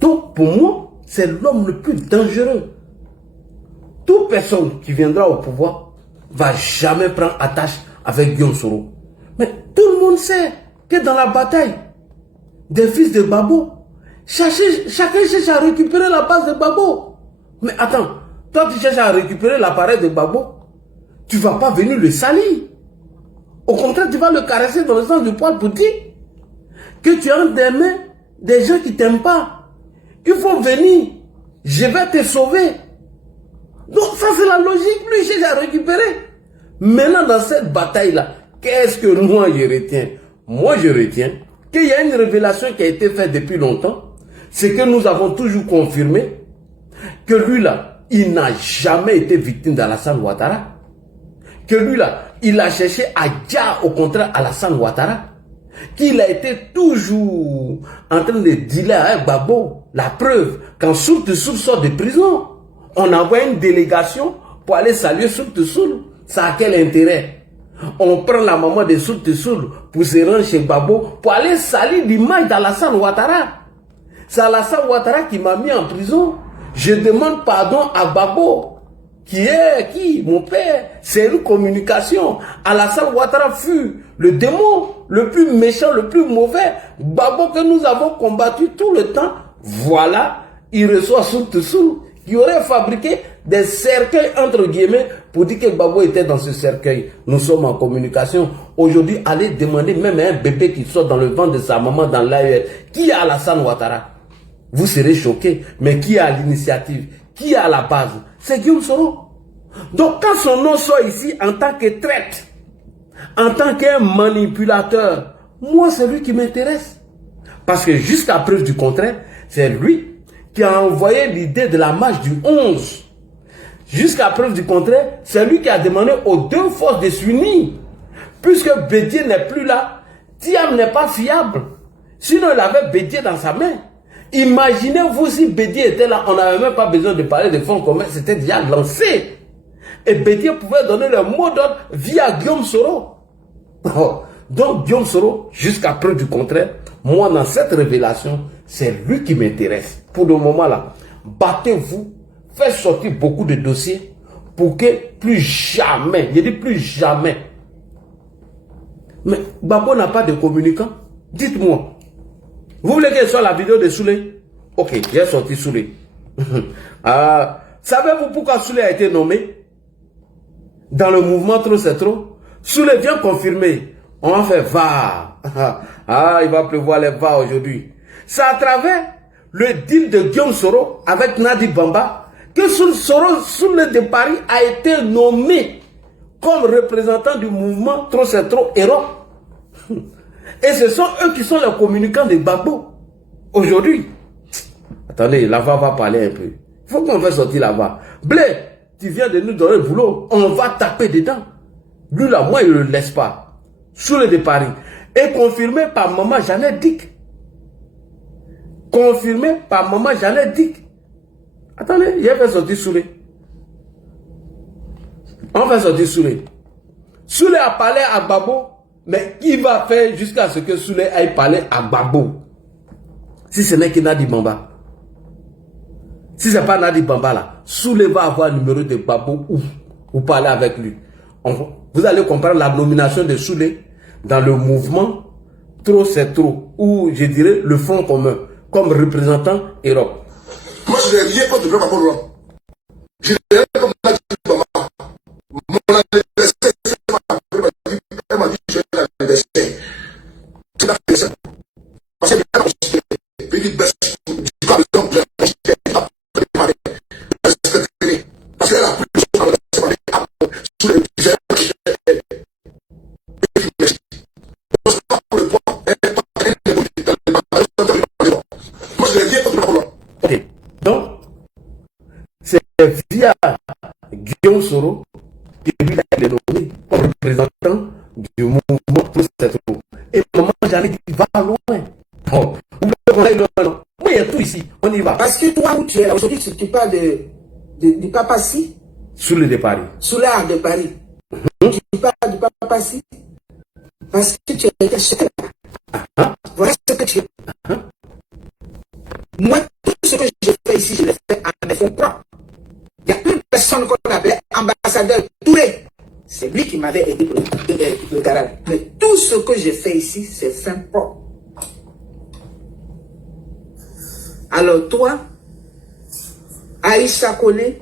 Donc pour moi, c'est l'homme le plus dangereux. Toute personne qui viendra au pouvoir va jamais prendre attache avec Guillaume Soro. Mais tout le monde sait que dans la bataille des fils de Gbagbo, chacun cherche à récupérer la base de Gbagbo. Mais attends, toi tu cherches à récupérer l'appareil de Gbagbo, tu ne vas pas venir le salir. Au contraire, tu vas le caresser dans le sens du poil pour dire que tu as entre des mains des gens qui ne t'aiment pas. Il faut venir. Je vais te sauver. Donc ça c'est la logique. Lui, j'ai à récupérer. Maintenant, dans cette bataille-là, qu'est-ce que moi je retiens? Moi, je retiens qu'il y a une révélation qui a été faite depuis longtemps. C'est que nous avons toujours confirmé que lui-là, il n'a jamais été victime d'Alassane Ouattara. Que lui-là, il a cherché à dire au contraire Alassane Ouattara. Qu'il a été toujours en train de dealer avec Gbagbo. La preuve, quand Soult sort de prison, on envoie une délégation pour aller saluer Soult. Ça a quel intérêt? On prend la maman de Soult pour se rendre chez Gbagbo pour aller saluer l'image d'Alassane Ouattara. C'est Alassane Ouattara qui m'a mis en prison. Je demande pardon à Gbagbo. Qui mon père, c'est une communication. Alassane Ouattara fut le démon le plus méchant, le plus mauvais. Gbagbo que nous avons combattu tout le temps. Voilà, il reçoit Soult qui aurait fabriqué des cercueils entre guillemets pour dire que Gbagbo était dans ce cercueil. Nous sommes en communication. Aujourd'hui, allez demander même à un bébé qui sort dans le ventre de sa maman dans l'AEL. Qui est Alassane Ouattara? Vous serez choqués. Mais qui a l'initiative? Qui est à la base? C'est Guillaume Soro. Donc quand son nom sort ici en tant que traître, en tant qu'un manipulateur, moi c'est lui qui m'intéresse. Parce que jusqu'à preuve du contraire, c'est lui qui a envoyé l'idée de la marche du 11. Jusqu'à preuve du contraire, c'est lui qui a demandé aux deux forces de s'unir. Puisque Bédier n'est plus là, Thiam n'est pas fiable. Sinon il avait Bédier dans sa main. Imaginez-vous si Bédier était là, on n'avait même pas besoin de parler de fonds communs, c'était déjà lancé. Et Bédier pouvait donner le mot d'ordre via Guillaume Soro. Donc Guillaume Soro, jusqu'à preuve du contraire, moi dans cette révélation, c'est lui qui m'intéresse. Pour le moment là, battez-vous, faites sortir beaucoup de dossiers pour que plus jamais, je dis plus jamais. Mais Gbagbo n'a pas de communicant. Dites-moi. Vous voulez que ce soit la vidéo de Souley? Ok, j'ai sorti Souley. Savez-vous pourquoi Souley a été nommé dans le mouvement Trop c'est trop? Souley vient confirmer. On va faire VAR. Il va pleuvoir les VAR aujourd'hui. C'est à travers le deal de Guillaume Soro avec Nadi Bamba que Souley de Paris a été nommé comme représentant du mouvement Trop c'est trop Europe. Et ce sont eux qui sont les communicants de Gbagbo. Aujourd'hui. Attendez, là-bas va parler un peu. Il faut qu'on fasse sortir là-bas. Blé, tu viens de nous donner le boulot. On va taper dedans. Lui là, moi, il ne le laisse pas. Souley de Paris. Et confirmé par maman Jeannette Dick. Confirmé par maman Jeannette Dick. Attendez, il a fait sortir Souley. On va sortir Souley. Souley a parlé à Gbagbo. Mais qui va faire jusqu'à ce que Souley aille parler à Gbagbo? Si ce n'est que Nadi Bamba. Si ce n'est pas Nadi Bamba là, Souley va avoir le numéro de Gbagbo ou parler avec lui. Vous allez comprendre la nomination de Souley dans le mouvement Trop c'est trop, ou je dirais le Front commun, comme représentant Europe. Moi je n'ai rien contre le Gbagbo. Je n'ai rien contre Nadi Bamba. Mon adversaire, elle m'a dit que je suis l'adversaire. C'est l'adversaire. Parce que parce qu'elle a plus sous les ok, donc c'est via Guillaume Soro que lui a été nommé comme représentant du mouvement Trop c'est trop. Et maman j'allais dire va loin. Bon, moi il y a tout ici, on y va. Parce que toi où tu es aujourd'hui, tu parles du Papassi. Souley de Paris. Souley de Paris. Tu parles du Papassi. Parce que tu es chef. Voilà ce que tu es. Moi, tout ce que je fais ici, je le fais à mes fonds propres. Il y a une personne qu'on appelait ambassadeur Touré. C'est lui qui m'avait aidé pour le garage. Mais tout ce que je fais ici, c'est fin propre. Alors toi, Aïcha Kone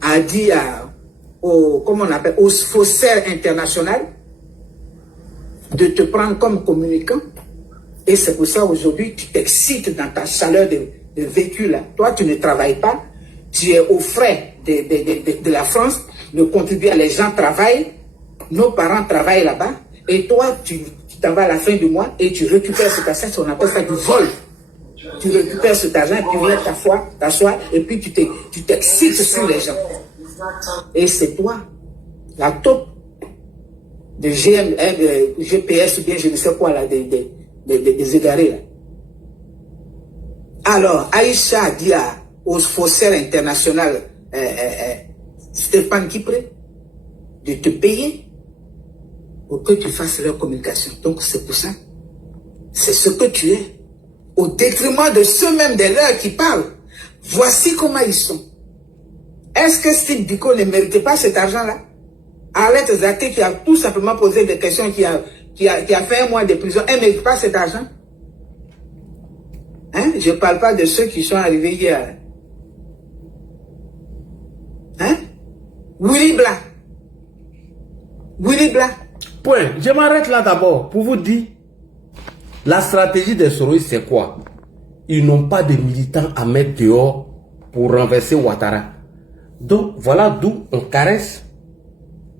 a dit comment on appelle, aux faussaires internationaux de te prendre comme communicant. Et c'est pour ça aujourd'hui, tu t'excites dans ta chaleur de vécu là. Toi, tu ne travailles pas. Tu es aux frais de la France. Le contribuable, les gens travaillent. Nos parents travaillent là-bas. Et toi, tu t'en vas à la fin du mois et tu récupères cet argent. On appelle ça du vol. Tu récupères cet argent et tu viens t'asseoir et puis tu t'excites sur les gens. Et c'est toi, la taupe de GPS ou bien je ne sais quoi là, des égarés là. Alors, Aïcha a dit au faussaire international Stéphane Kipré de te payer pour que tu fasses leur communication. Donc c'est pour ça. C'est ce que tu es. Au détriment de ceux-mêmes des leurs qui parlent. Voici comment ils sont. Est-ce que Steve Biko ne méritait pas cet argent-là? Arlette Zaké qui a tout simplement posé des questions, qui a fait 1 mois de prison, elle ne mérite pas cet argent? Hein? Je ne parle pas de ceux qui sont arrivés hier. Hein? Willy Bla. Point. Je m'arrête là d'abord pour vous dire, la stratégie des Soroïs, c'est quoi? Ils n'ont pas de militants à mettre dehors pour renverser Ouattara. Donc, voilà d'où on caresse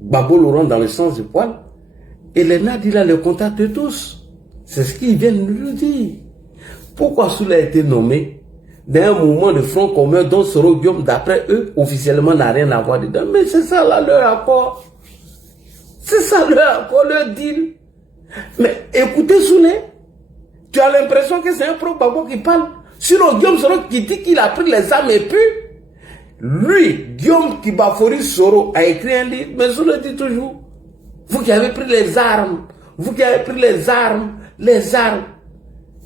Gbagbo Laurent dans le sens du poil. Et les Nadila le contactent de tous. C'est ce qu'ils viennent nous dire. Pourquoi Soula a été nommé dans un mouvement de front commun dont Soro Guillaume, d'après eux, officiellement n'a rien à voir dedans? Mais c'est ça là, leur accord. C'est ça leur accord, leur deal. Mais écoutez Soulé, tu as l'impression que c'est un pro-Gbagbo qui parle. Sinon, Guillaume Soro qui dit qu'il a pris les armes et puis, lui, Guillaume Kibafori Soro, a écrit un livre, mais Soulé dit toujours, vous qui avez pris les armes,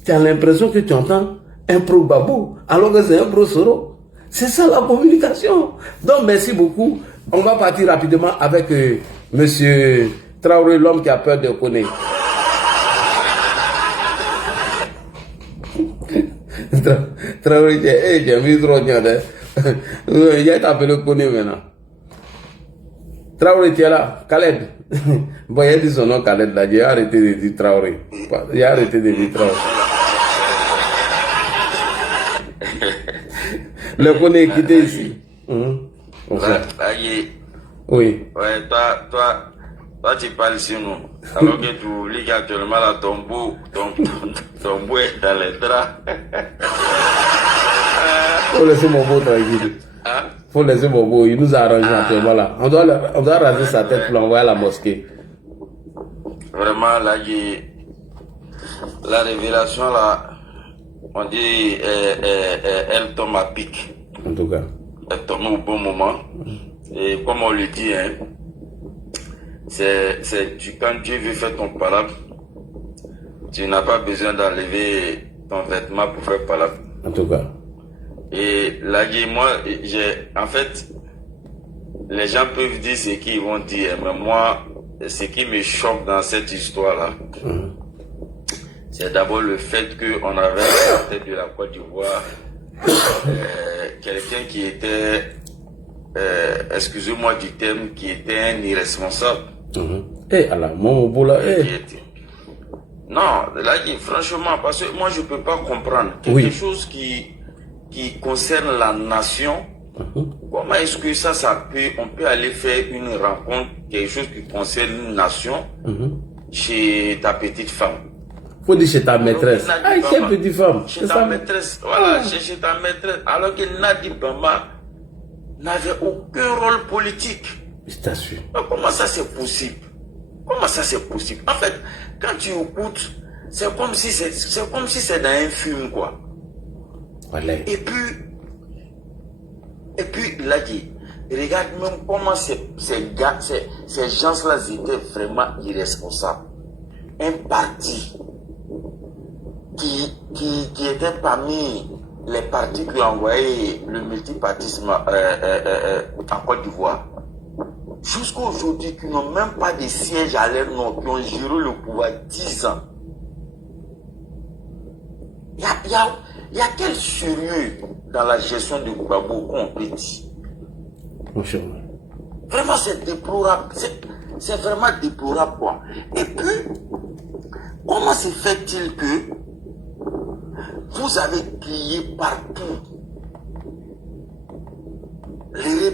tu as l'impression que tu entends un pro-Gbagbo, alors que c'est un pro-Soro. C'est ça la communication. Donc, merci beaucoup. On va partir rapidement avec monsieur Traoré, l'homme qui a peur de connaître. Traoré, j'ai mis trop de temps. Il a appelé Koné maintenant. Traoré, tu es là. Khaled. Bon, il a dit son nom Khaled là. J'ai arrêté de dire Traoré. J'ai arrêté de dire Traoré. Le Koné est quitté ici. Oui. Ouais, toi, tu parles sur nous. Alors que tu lis actuellement là, ton bout est dans les draps. Faut laisser mon beau tranquille. Hein? Faut laisser mon beau, il nous a arrangé actuellement là. On doit raser sa tête pour l'envoyer à la mosquée. Vraiment, là, la révélation là, on dit, elle tombe à pic. En tout cas. Elle tombe au bon moment. Et comme on le dit, hein, quand Dieu veut faire ton palabre, tu n'as pas besoin d'enlever ton vêtement pour faire palabre. En tout cas. Et là, moi, en fait, les gens peuvent dire ce qu'ils vont dire, mais moi, ce qui me choque dans cette histoire-là, c'est d'abord le fait qu'on avait à la tête de la Côte d'Ivoire quelqu'un qui était, excusez-moi du terme, qui était un irresponsable. Eh, alors, mon boula, Non, là, franchement, parce que moi, je ne peux pas comprendre quelque chose qui concerne la nation. Comment est-ce que on peut aller faire une rencontre, quelque chose qui concerne une nation, chez ta petite femme? Faut dire chez ta maîtresse. Ah, quelle petite femme? Chez ta maîtresse, voilà, chez ta maîtresse. Alors que Nadi Bamba n'avait aucun rôle politique. Je t'assure. Comment ça c'est possible? Comment ça c'est possible? En fait, quand tu écoutes, c'est comme si c'est dans un film, quoi. Voilà. Et puis, là, regarde même comment ces gens-là étaient vraiment irresponsables. Un parti qui était parmi les partis qui ont envoyé le multipartisme en Côte d'Ivoire. Jusqu'à aujourd'hui, qui n'ont même pas de siège à leur nom, qui ont géré le pouvoir 10 ans. Il y a quel sérieux dans la gestion de Gbagbo qu'on peut dire? Vraiment, c'est déplorable. C'est vraiment déplorable, quoi. Et puis, Comment se fait-il que vous avez crié partout les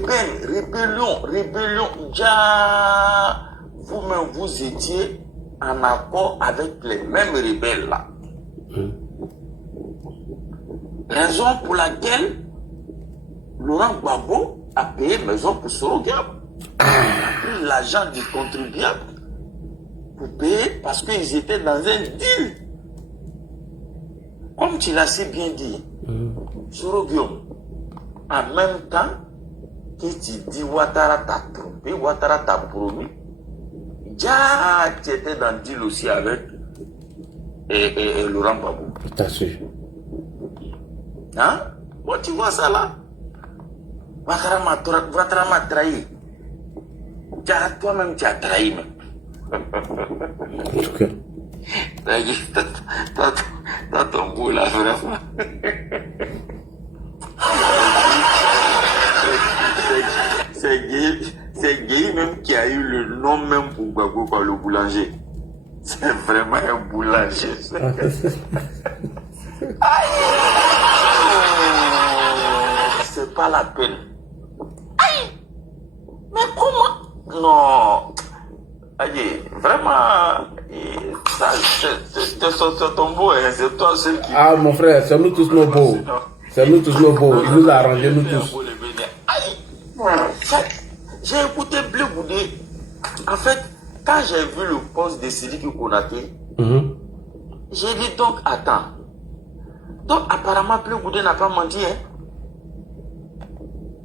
rébellions, déjà, vous-même, vous étiez en accord avec les mêmes rebelles là. Raison pour laquelle Laurent Gbagbo a payé maison pour Soroguiab. Pris l'argent du contribuable pour payer parce qu'ils étaient dans un deal. Comme tu l'as si bien dit, Soroguiab, en même temps que tu dis Ouattara t'a trompé, Ouattara t'a promis, déjà tu étais dans le deal aussi avec Laurent Gbagbo. Tout à fait. Hein? Bon, tu vois ça là? Ouattara m'a trahi. Toi-même, tu as trahi même. En tout cas. T'as ton beau là, vraiment. C'est Guy même qui a eu le nom même pour Gbagbo par le boulanger. C'est vraiment un boulanger. C'est pas la peine. Aïe! Mais comment? Non. Allez, vraiment, ça, c'est ton beau, hein, c'est toi seul qui... Ah, mon frère, c'est nous tous nos beaux. C'est nous tous nos beaux. Il nous a arrangé, nous tous. Aïe! J'ai écouté Bleu Goudé. En fait, quand j'ai vu le poste de Sidiki Konaté, j'ai dit donc, attends. Donc, apparemment, Bleu Goudé n'a pas menti, hein?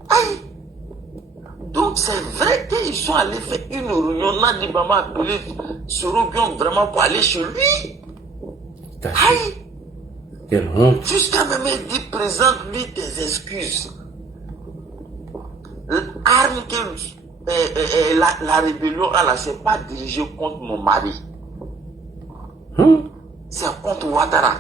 Aïe! Donc, c'est vrai qu'ils sont allés faire une réunion. Nadi Bamba a appelé Soroguiab vraiment pour aller chez lui. Aïe! Quelle honte. Jusqu'à même dit, présente-lui tes excuses. L'arme que la rébellion, là, c'est pas dirigé contre mon mari. C'est contre Ouattara.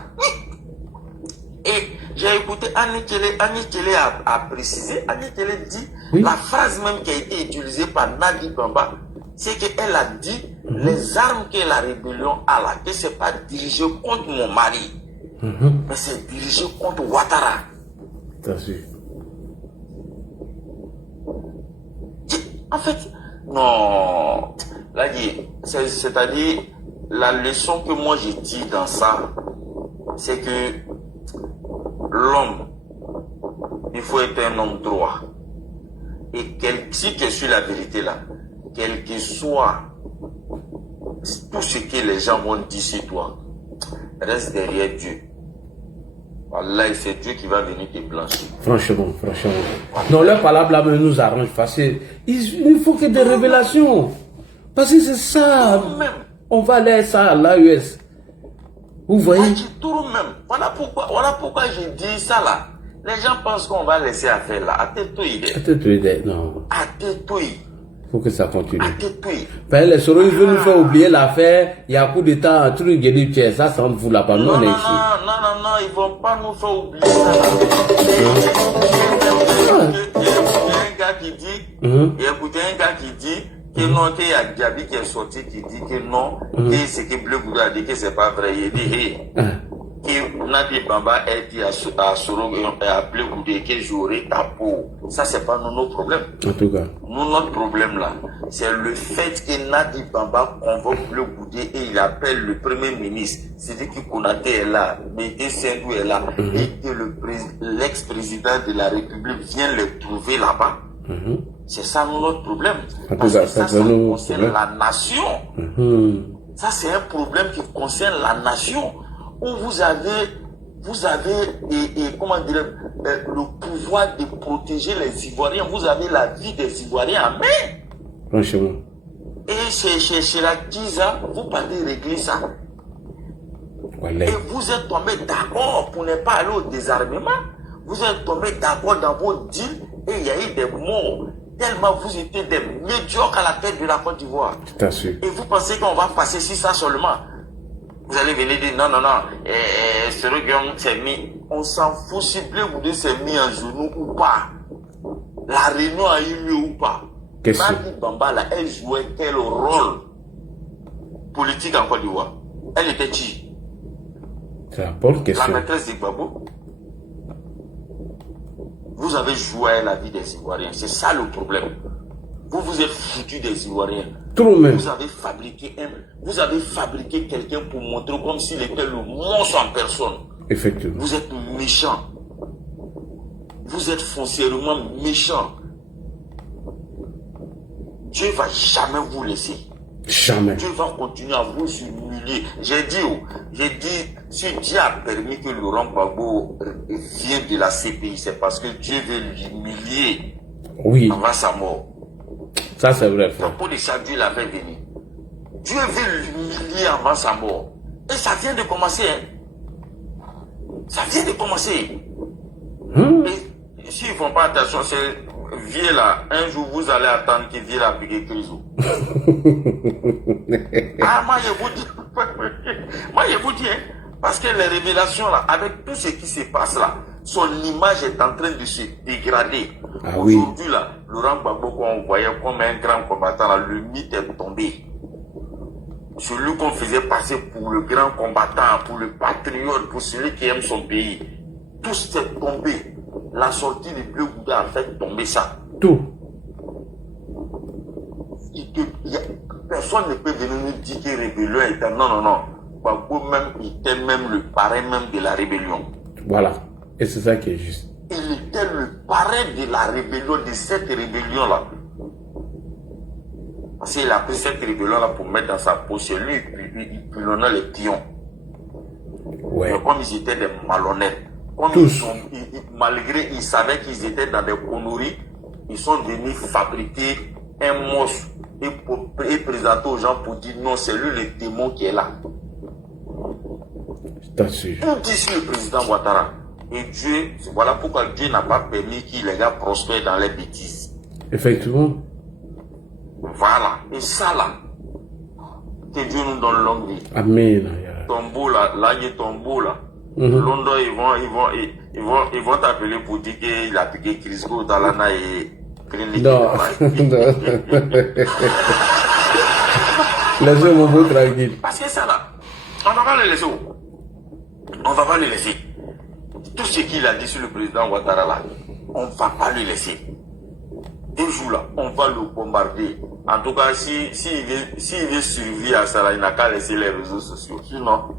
Et j'ai écouté Annie Kélé a précisé, Annie Kélé dit, la phrase même qui a été utilisée par Nadi Bamba, c'est qu'elle a dit, les armes que la rébellion a là, que c'est pas dirigé contre mon mari, mais c'est dirigé contre Ouattara. En fait, non, là, c'est-à-dire, la leçon que moi j'ai tirée dans ça, c'est que l'homme, il faut être un homme droit. Et si tu suis la vérité là, quel que soit tout ce que les gens vont dire sur toi, reste derrière Dieu. Voilà, c'est Dieu qui va venir te blanchir. Franchement. Non, leur parole là nous arrange parce qu'il ne faut que des révélations. Parce que c'est ça. On va aller ça à l'AES. Vous voyez? Voilà pourquoi je dis ça là. Les gens pensent qu'on va laisser affaire là. Non. Il faut que ça continue. Les Soro, ils veulent nous faire oublier l'affaire. Il y a un coup de temps, un truc de ça, ça ne vous l'a pas. Non, on est ici. Non, ils ne vont pas nous faire oublier ça là. Il y a un gars qui dit, que non, qu'il y a Gabi qui est sorti qui dit que non, que ce que Bleu Goudé a dit que c'est pas vrai. Il dit, hey, que Nadi Bamba a dit à Soroguiab et à Bleu Goudé que j'aurai ta peau. Ça, c'est pas notre problème. En tout cas. Nous, notre problème là, c'est le fait que Nadi Bamba convoque Bleu Goudé et il appelle le premier ministre. C'est-à-dire que Konaté est là, Mété Sendou est là, et que l'ex-président de la République vient les trouver là-bas. C'est ça notre problème. Parce que ça concerne la nation. Ça, c'est un problème qui concerne la nation. Où vous avez comment dire, le pouvoir de protéger les Ivoiriens. Vous avez la vie des Ivoiriens en main. Franchement. Et chez la Giza, vous partez régler ça. Voilà. Et vous êtes tombé d'accord pour ne pas aller au désarmement. Vous êtes tombé d'accord dans vos deals et il y a eu des morts. Tellement vous étiez des médiocres à la tête de la Côte d'Ivoire. Tout à fait. Et vous pensez qu'on va passer sur ça seulement. Vous allez venir dire non. Soroguiab s'est mis. On s'en fout si Bleu Goudé s'est mis en genou ou pas. La réunion a eu lieu ou pas. Nadi Bamba là, elle jouait quel rôle politique en Côte d'Ivoire? Elle était qui? C'est la bonne question. La maîtresse de Gbagbo. Vous avez joué à la vie des Ivoiriens. C'est ça le problème. Vous vous êtes foutus des Ivoiriens. Trop même. Vous avez fabriqué quelqu'un pour montrer comme s'il était le monstre en personne. Effectivement. Vous êtes méchant. Vous êtes foncièrement méchant. Dieu va jamais vous laisser. Jamais. Dieu va continuer à vous humilier. J'ai dit, si Dieu a permis que Laurent Gbagbo vienne de la CPI, c'est parce que Dieu veut l'humilier Oui. avant sa mort. Ça, c'est vrai, frère. Pour de ça, Dieu l'a fait venir. Dieu veut l'humilier avant sa mort. Et ça vient de commencer. Hein? Ça vient de commencer. Et s'ils ne font pas attention, c'est vieux là. Un jour, vous allez attendre qu'il vienne appliquer Crisou. Ah, moi, je vous dis, hein, parce que les révélations là, avec tout ce qui se passe là, son image est en train de se dégrader. Ah, oui. Aujourd'hui là, Laurent Gbagbo qu'on voyait comme un grand combattant là, le mythe est tombé. Celui qu'on faisait passer pour le grand combattant, pour le patriote, pour celui qui aime son pays. Tout s'est tombé. La sortie du Bleu Bouddha a fait tomber ça. Tout. Personne ne peut venir nous dire que rébellion était... Non. Gbagbo même, il était même le parrain même de la rébellion. Voilà. Et c'est ça qui est juste. Il était le parrain de la rébellion, de cette rébellion-là. Parce qu'il a pris cette rébellion-là pour mettre dans sa poche. C'est lui, il pilonnait les pions. Ouais. Mais comme ils étaient des malhonnêtes, comme malgré ils savaient qu'ils étaient dans des conneries, ils sont venus fabriquer un monstre et présenter aux gens pour dire non, c'est lui le démon qui est là. Je t'assure. Tout dit sur le président Ouattara. Et Dieu, voilà pourquoi Dieu n'a pas permis que les gars prospèrent dans les bêtises. Effectivement. Voilà. Et ça là, que Dieu nous donne longue vie. Amen. Tombeau là, il est tombeau là. Londres, ils vont t'appeler pour dire qu'il a piqué Crisco dans l'ana et clinique. Non. Laissez mon beau tranquille. Parce que ça là, on va pas le laisser. On va pas le laisser. Tout ce qu'il a dit sur le président Ouattara là, on va pas le laisser. Un jour là, on va le bombarder. En tout cas, s'il veut survivre à ça, il n'a qu'à laisser les réseaux sociaux. Sinon,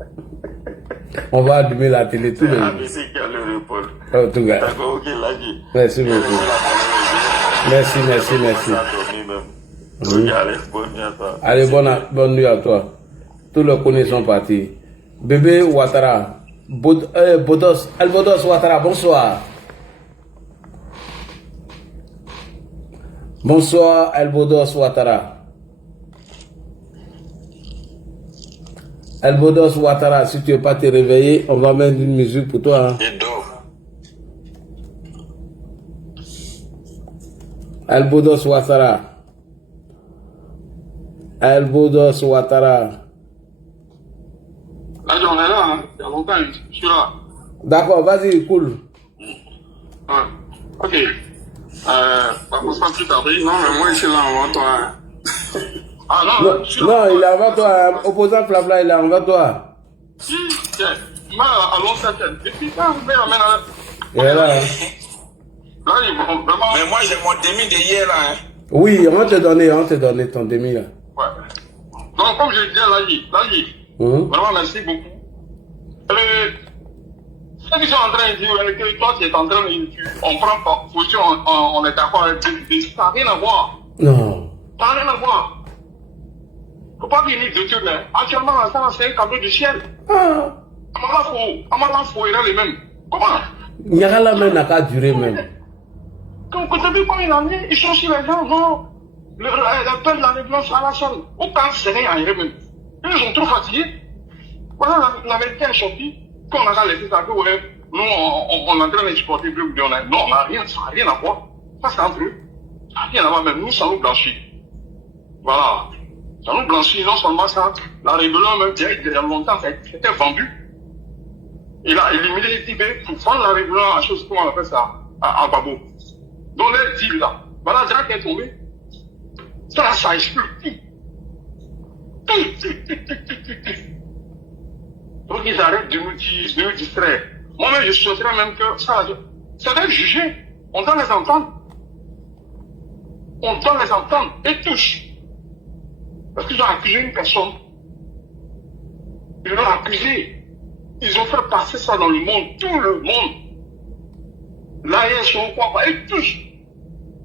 on va allumer la télé tous les jours. ABC qui a le répondre. En tout cas. D'accord, ok, Lagi. Merci beaucoup. Merci. Oui. Allez, bonne nuit à toi. Allez, bonne nuit à toi. Tous les connaissants partis. Bébé Ouattara. Bodos Ouattara, bonsoir. Bonsoir, Elbodos Ouattara. Elbodos Ouattara, si tu ne veux pas te réveiller, on va mettre une musique pour toi. Hein. Elbodos Ouattara. Elbodos Ouattara. Là, on est là, hein. Il y a longtemps, je suis là. D'accord, vas-y, cool. Ouais. Ok. Pas pour ça plus tarder. Non, mais moi, je suis là avant toi. Hein. Ah non, non, il est avant toi. Opposant Flabla, il est avant toi. Si, tiens. Moi, allons ça, tiens. Et puis, là, vous mettez la main là. Il est là. Là, ils vont vraiment. Mais moi, j'ai mon demi de hier là. Hein. Oui, on te donné ton demi là. Ouais. Donc, comme je disais, Lagi. Vraiment, merci beaucoup. Ceux qui sont en train de dire que toi, tu es en train de... On prend position, on est d'accord avec ça n'a rien à voir. Non. Ça n'a rien à voir. Faut pas venir de Dieu, là. Actuellement, ça, c'est un cadeau du ciel. Ah. Amala faut les mêmes. Comment? Il y a la main n'a qu'à durer même. Quand vous avez combien d'années, ils sont sur les gens, genre, le peuple de la révolution à la salle. Aucun Sénégal à eux-mêmes. Ils sont trop fatigués. Voilà, la vérité est sortie. Quand on a laissé ça, nous, on est en train d'exporter plus de non, on n'a rien, ça n'a rien à voir. Ça, c'est entre eux. Ça n'a rien à voir, même nous, ça nous blanchit. Voilà. Ça nous blanchit, non seulement ça, la rébellion, même, il y a longtemps, c'était vendu. Il a éliminé les Tibets pour prendre la rébellion à chose, comment on appelle ça, à Babo. Donc, les deals là, voilà, Drac est tombé. Ça explique tout. Donc ils arrêtent de nous distraire. Moi-même, je souhaiterais même que ça doit être jugé. On doit les entendre. On doit les entendre et tous. Parce qu'ils ont accusé une personne. Ils l'ont accusé. Ils ont fait passer ça dans le monde, tout le monde. L'AES, et tous.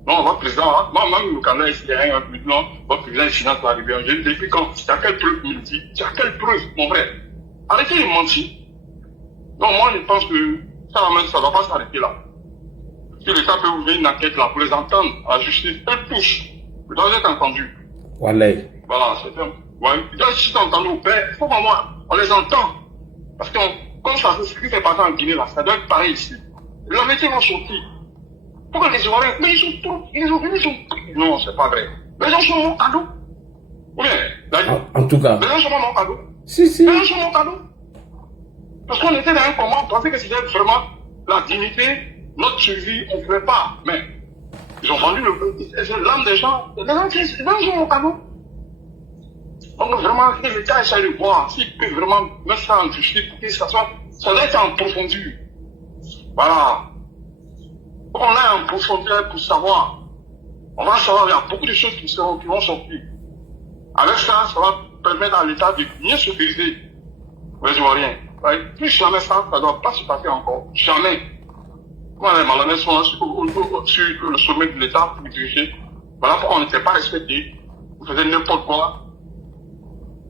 Non, votre président, moi-même, le Canada, il y a un maintenant, votre président, il finance la rébellion. Je dis, depuis quand? Tu as quelle preuve, il me dit? Tu as quelle preuve, mon frère? Arrêtez de mentir. Non, moi, je pense que ça ne va pas s'arrêter là. Si l'État peut ouvrir une enquête là, pour les entendre à la justice, elles tous. Vous doivent être entendus. Voilà, c'est ça. Ouais, ils doivent être entendus au père. Il faut vraiment, on les entend. Parce que, comme ça, ce qui s'est passé en Guinée là, ça doit être pareil ici. La métier vont sortir. Pourquoi les Ivoiriens, mais ils sont trop, non, c'est pas vrai. Les gens sont mon cadeau. Oui, en tout cas. Les gens sont mon cadeau. Si. Les gens sont mon cadeau. Parce qu'on était dans un combat, on pensait que c'était vraiment la dignité, notre survie, on ne pouvait pas. Mais ils ont vendu l'âme des gens. Les gens sont mon cadeau. Donc vraiment, l'État essaie de voir s'il peut vraiment mettre ça en justice pour que ça doit être en profondeur. Voilà. On est en profondeur pour savoir. On va savoir, il y a beaucoup de choses qui vont sortir. Avec ça, ça va permettre à l'État de mieux sécuriser les Ivoiriens. Plus jamais ça ne doit pas se passer encore. Jamais. Moi, les malhonnêtes sont là sur le sommet de l'État pour diriger. Voilà pourquoi on n'était pas respecté. On faisait n'importe quoi.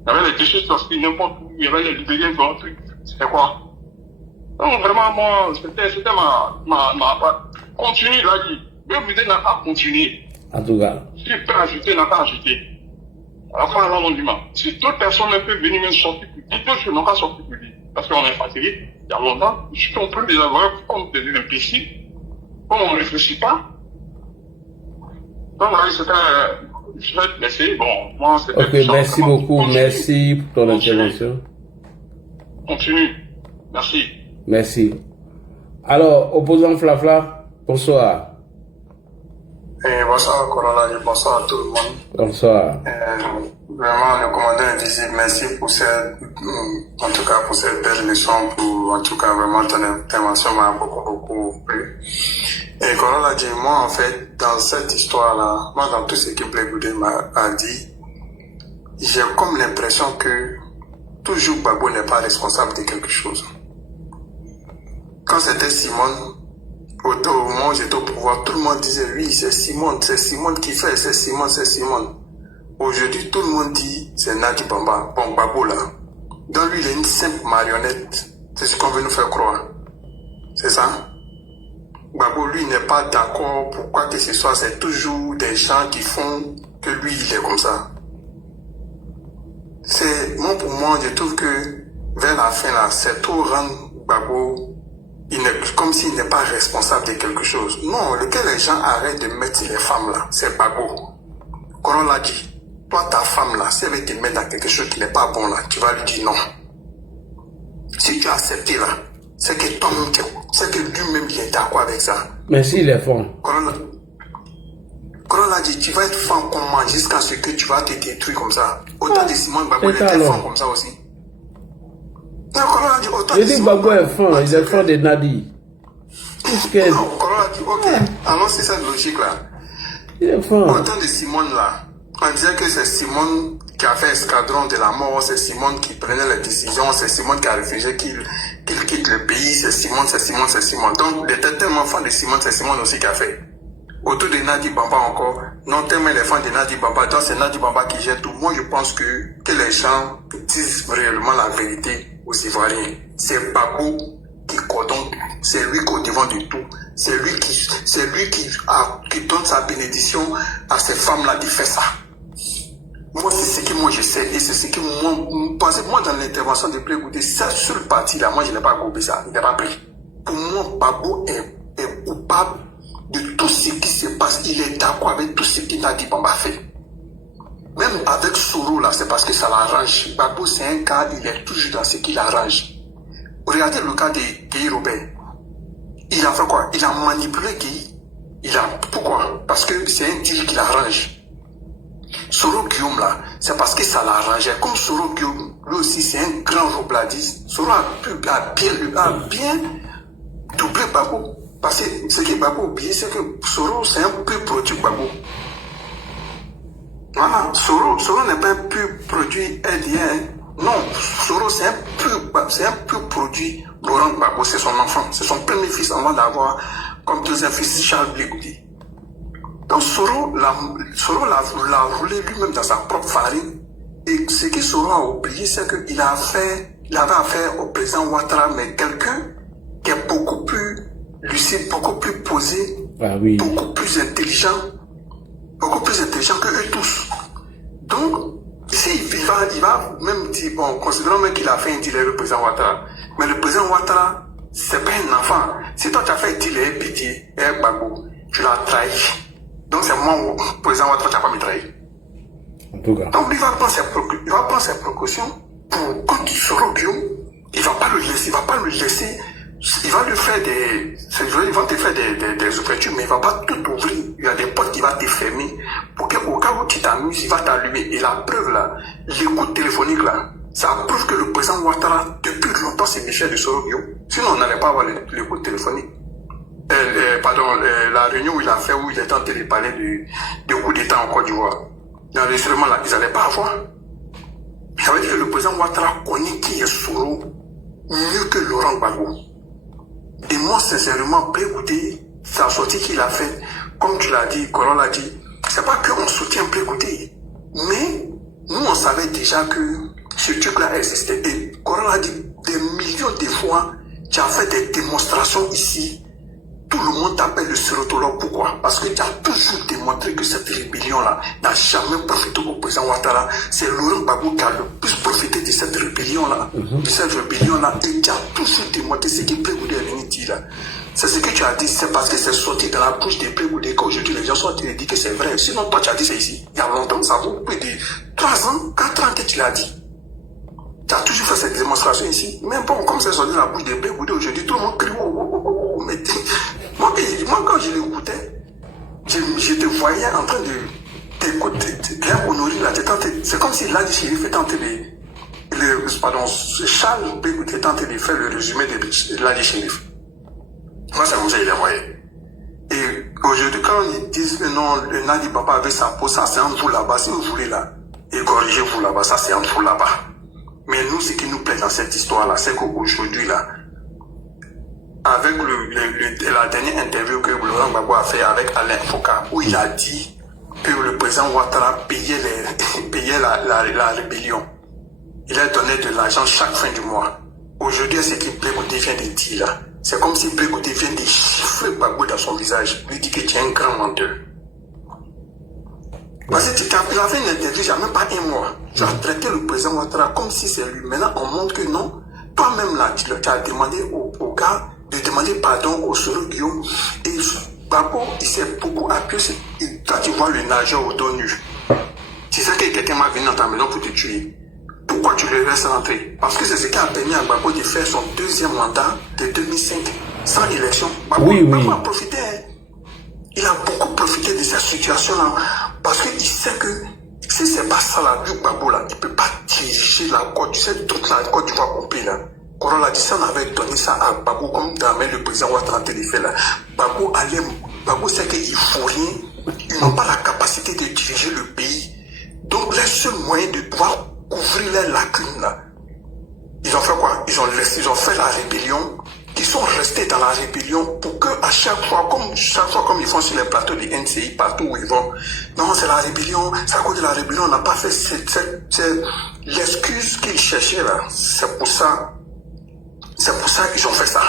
Il y avait les déchets sortis n'importe où. Il y avait les libérés dans le truc. C'était quoi? Donc vraiment, moi, c'était ma continue, il a dit. Mais vous n'a pas continué. En tout cas. Si il peut ajouter, n'a pas ajouté. Enfin, là, on dit, si d'autres personnes peuvent venir même sortir plus vite, d'autres n'ont pas sorti plus vite. Parce qu'on est fatigué, il y a longtemps, je comprends les avoir comme des imbéciles, comme on ne réfléchit pas. Donc, là, c'était, je vais te laisser, bon, moi, c'était... Ok, merci beaucoup, merci pour ton intervention. Continue, merci. Merci. Alors, opposant Flafla, bonsoir. Bonsoir Corona, bonsoir à tout le monde. Bonsoir. Vraiment, le commandant invisible, merci pour en tout cas pour cette belle leçon, pour en tout cas vraiment ton intervention m'a beaucoup plu. Et Corona dit, moi en fait, dans cette histoire-là, moi dans tout ce que Blé Goudé m'a dit, j'ai comme l'impression que toujours Gbagbo n'est pas responsable de quelque chose. Quand c'était Simone, au moment où j'étais au pouvoir, tout le monde disait oui, c'est Simone qui fait, c'est Simone. Aujourd'hui, tout le monde dit c'est Nadi Bamba, bon Gbagbo là. Donc lui, il est une simple marionnette. C'est ce qu'on veut nous faire croire. C'est ça? Gbagbo, lui, n'est pas d'accord pour quoi que ce soit. C'est toujours des gens qui font que lui, il est comme ça. Pour moi, je trouve que vers la fin là, c'est tout rendre Gbagbo comme s'il n'est pas responsable de quelque chose. Non, lequel les gens arrêtent de mettre les femmes là, c'est Gbagbo. Quand on l'a dit, toi ta femme là, si elle veut te mettre dans quelque chose qui n'est pas bon là, tu vas lui dire non. Si tu as accepté là, c'est que toi-même, c'est que lui-même il est d'accord avec ça. Mais s'il est fort. Quand on l'a dit, tu vas être fort comment jusqu'à ce que tu vas te détruire comme ça. Autant de Simone Gbagbo, il était fort comme ça aussi. Je dis Gbagbo est fort, il est fort de Nadi. Non, Corona dit, ok, alors c'est cette logique-là. Il est fort. Autant de Simone là, on disait que c'est Simone qui a fait escadron de la mort, c'est Simone qui prenait les décisions, c'est Simone qui a refusé qu'il quitte le pays, c'est Simone. Donc, il était tellement fan de Simone, c'est Simone aussi qui a fait. Autour de Nadi Bamba encore, non tellement les fans de Nadi Bamba, donc c'est Nadi Bamba qui gère tout. Moi, je pense que les gens disent réellement la vérité aux Ivoiriens. C'est Gbagbo qui coordonne, c'est lui qui est au devant de tout. C'est lui qui donne sa bénédiction à ces femmes-là qui fait ça. Moi, c'est ce que moi je sais. Et c'est ce que parce que moi, dans l'intervention de Blé Goudé, cette seule partie-là, moi, je n'ai pas coupé ça. Il n'a pas pris. Pour moi, Gbagbo est coupable de tout ce qui se passe. Il est d'accord avec tout ce que Nadi Bamba fait. Même avec Soro, là, c'est parce que ça l'arrange. Gbagbo, c'est un cas, il est toujours dans ce qu'il arrange. Regardez le cas de Guy Robert. Il a fait quoi? Il a manipulé Guy. Pourquoi? Parce que c'est un deal qui l'arrange. Soro Guillaume, là, c'est parce que ça l'arrangeait. Comme Soro Guillaume, lui aussi c'est un grand robladiste. Soro a bien doublé Gbagbo. Parce que ce que Gbagbo oublie, c'est que Soro c'est un pur produit Gbagbo. Voilà, Soro n'est pas un pur produit LDN. Non, Soro c'est un pur produit Laurent Gbagbo, c'est son enfant, c'est son premier fils avant d'avoir comme deuxième fils Charles Blé Goudé. Donc Soro l'a roulé lui-même dans sa propre farine. Et ce que Soro a oublié, c'est qu'il avait affaire au président Ouattara, mais quelqu'un qui est beaucoup plus lucide, beaucoup plus posé, beaucoup plus intelligent que eux tous. Donc, ici, il va même dire, bon, considérons même qu'il a fait un deal avec le président Ouattara, mais le président Ouattara, c'est pas un enfant. Si toi tu as fait un deal avec Pitié, avec Gbagbo, tu l'as trahi. Donc c'est moi, le président Ouattara, tu n'as pas me trahi. En tout cas. Donc il va prendre ses précautions pour, quand il sera bio, il va pas le laisser, il va lui faire ils vont te faire des ouvertures, mais il va pas tout ouvrir. Il y a des portes qui vont te fermer pour qu'au cas où tu t'amuses, il va t'allumer. Et la preuve là, l'écoute téléphonique là, ça prouve que le président Ouattara, depuis longtemps, c'est Michel de Sorobio. Sinon, on n'allait pas avoir l'écoute téléphonique. La réunion où il a fait, où il était en train de parler du coup d'État en Côte d'Ivoire. L'enregistrement là, ils n'allaient pas avoir. Ça veut dire que le président Ouattara connaît qui est Soro mieux que Laurent Gbagbo. Et moi, sincèrement, Blé-Goudé, sa sortie qu'il a faite, comme tu l'as dit, Coran l'a dit, c'est pas qu'on soutient Blé-Goudé, mais nous, on savait déjà que ce truc-là existait. Et Coran a dit des millions de fois, tu as fait des démonstrations ici. Tout le monde t'appelle le sérotologue. Pourquoi? Parce que tu as toujours démontré que cette rébellion-là n'a jamais profité au président Ouattara. C'est Laurent Gbagbo qui a le plus profité de cette rébellion-là. De cette rébellion-là. Et tu as toujours démontré ce que Blé-Goudé est venu dire là. C'est ce que tu as dit, c'est parce que c'est sorti dans la bouche de Blé-Goudé qu'aujourd'hui les gens sont en train de dire que c'est vrai. Sinon, toi, tu as dit ça ici. Il y a longtemps, ça vaut plus de 3 ans, 4 ans que tu l'as dit. Tu as toujours fait cette démonstration ici. Mais bon, comme c'est sorti dans la bouche de Blé-Goudé aujourd'hui, tout le monde crie. Mais moi, quand je l'écoutais, je te voyais en train de bien honorer la tête. C'est comme si Ladi Chérif était en train Charles Blé Goudé était en train de faire le résumé de Ladi Chérif. Moi, c'est comme ça, il les voyait. Et aujourd'hui, quand ils disent que non, le Nadi Papa avec sa peau, ça c'est entre vous là-bas, si vous voulez là, et corrigez-vous là-bas, ça c'est entre vous là-bas. Mais nous, ce qui nous plaît dans cette histoire-là, c'est qu'aujourd'hui là, avec la dernière interview que Laurent Gbagbo a fait avec Alain Foucault, où il a dit que le président Ouattara payait la rébellion. Il a donné de l'argent chaque fin du mois. Aujourd'hui, ce que Blé-Goudé vient de dire là, c'est comme si Blé-Goudé vient de chiffrer Gbagbo dans son visage, lui dit que tu es un grand menteur. Parce que tu as fait une interview, il n'y a même pas un mois. Tu as traité le président Ouattara comme si c'est lui. Maintenant, on montre que non. Toi-même là, tu as demandé au gars de demander pardon au Soro Guillaume. Et Gbagbo, il s'est beaucoup appuyé. Quand tu vois le nageur au dos nu, tu sais que quelqu'un va venir dans ta maison pour te tuer. Pourquoi tu le laisses rentrer? Parce que c'est ce qui a permis à Gbagbo de faire son deuxième mandat de 2005 sans élection. Gbagbo a profité. Il a beaucoup profité de cette situation-là. Parce qu'il sait que si c'est pas ça là, lui Gbagbo là, il ne peut pas diriger la Côte. Tu sais, toute la Côte d'Ivoire compris là. Coran a dit ça, on avait donné ça à Gbagbo comme dans le président Ouattara de fait là. Gbagbo sait qu'il ne faut rien. Ils n'ont pas la capacité de diriger le pays. Donc, le seul moyen de pouvoir couvrir les lacunes là, ils ont fait quoi? Ils ont fait la rébellion. Ils sont restés dans la rébellion pour que à chaque fois comme ils font sur les plateaux de NCI, partout où ils vont, non, c'est la rébellion, c'est à cause de la rébellion, on n'a pas fait l'excuse qu'ils cherchaient là. C'est pour ça qu'ils ont fait ça.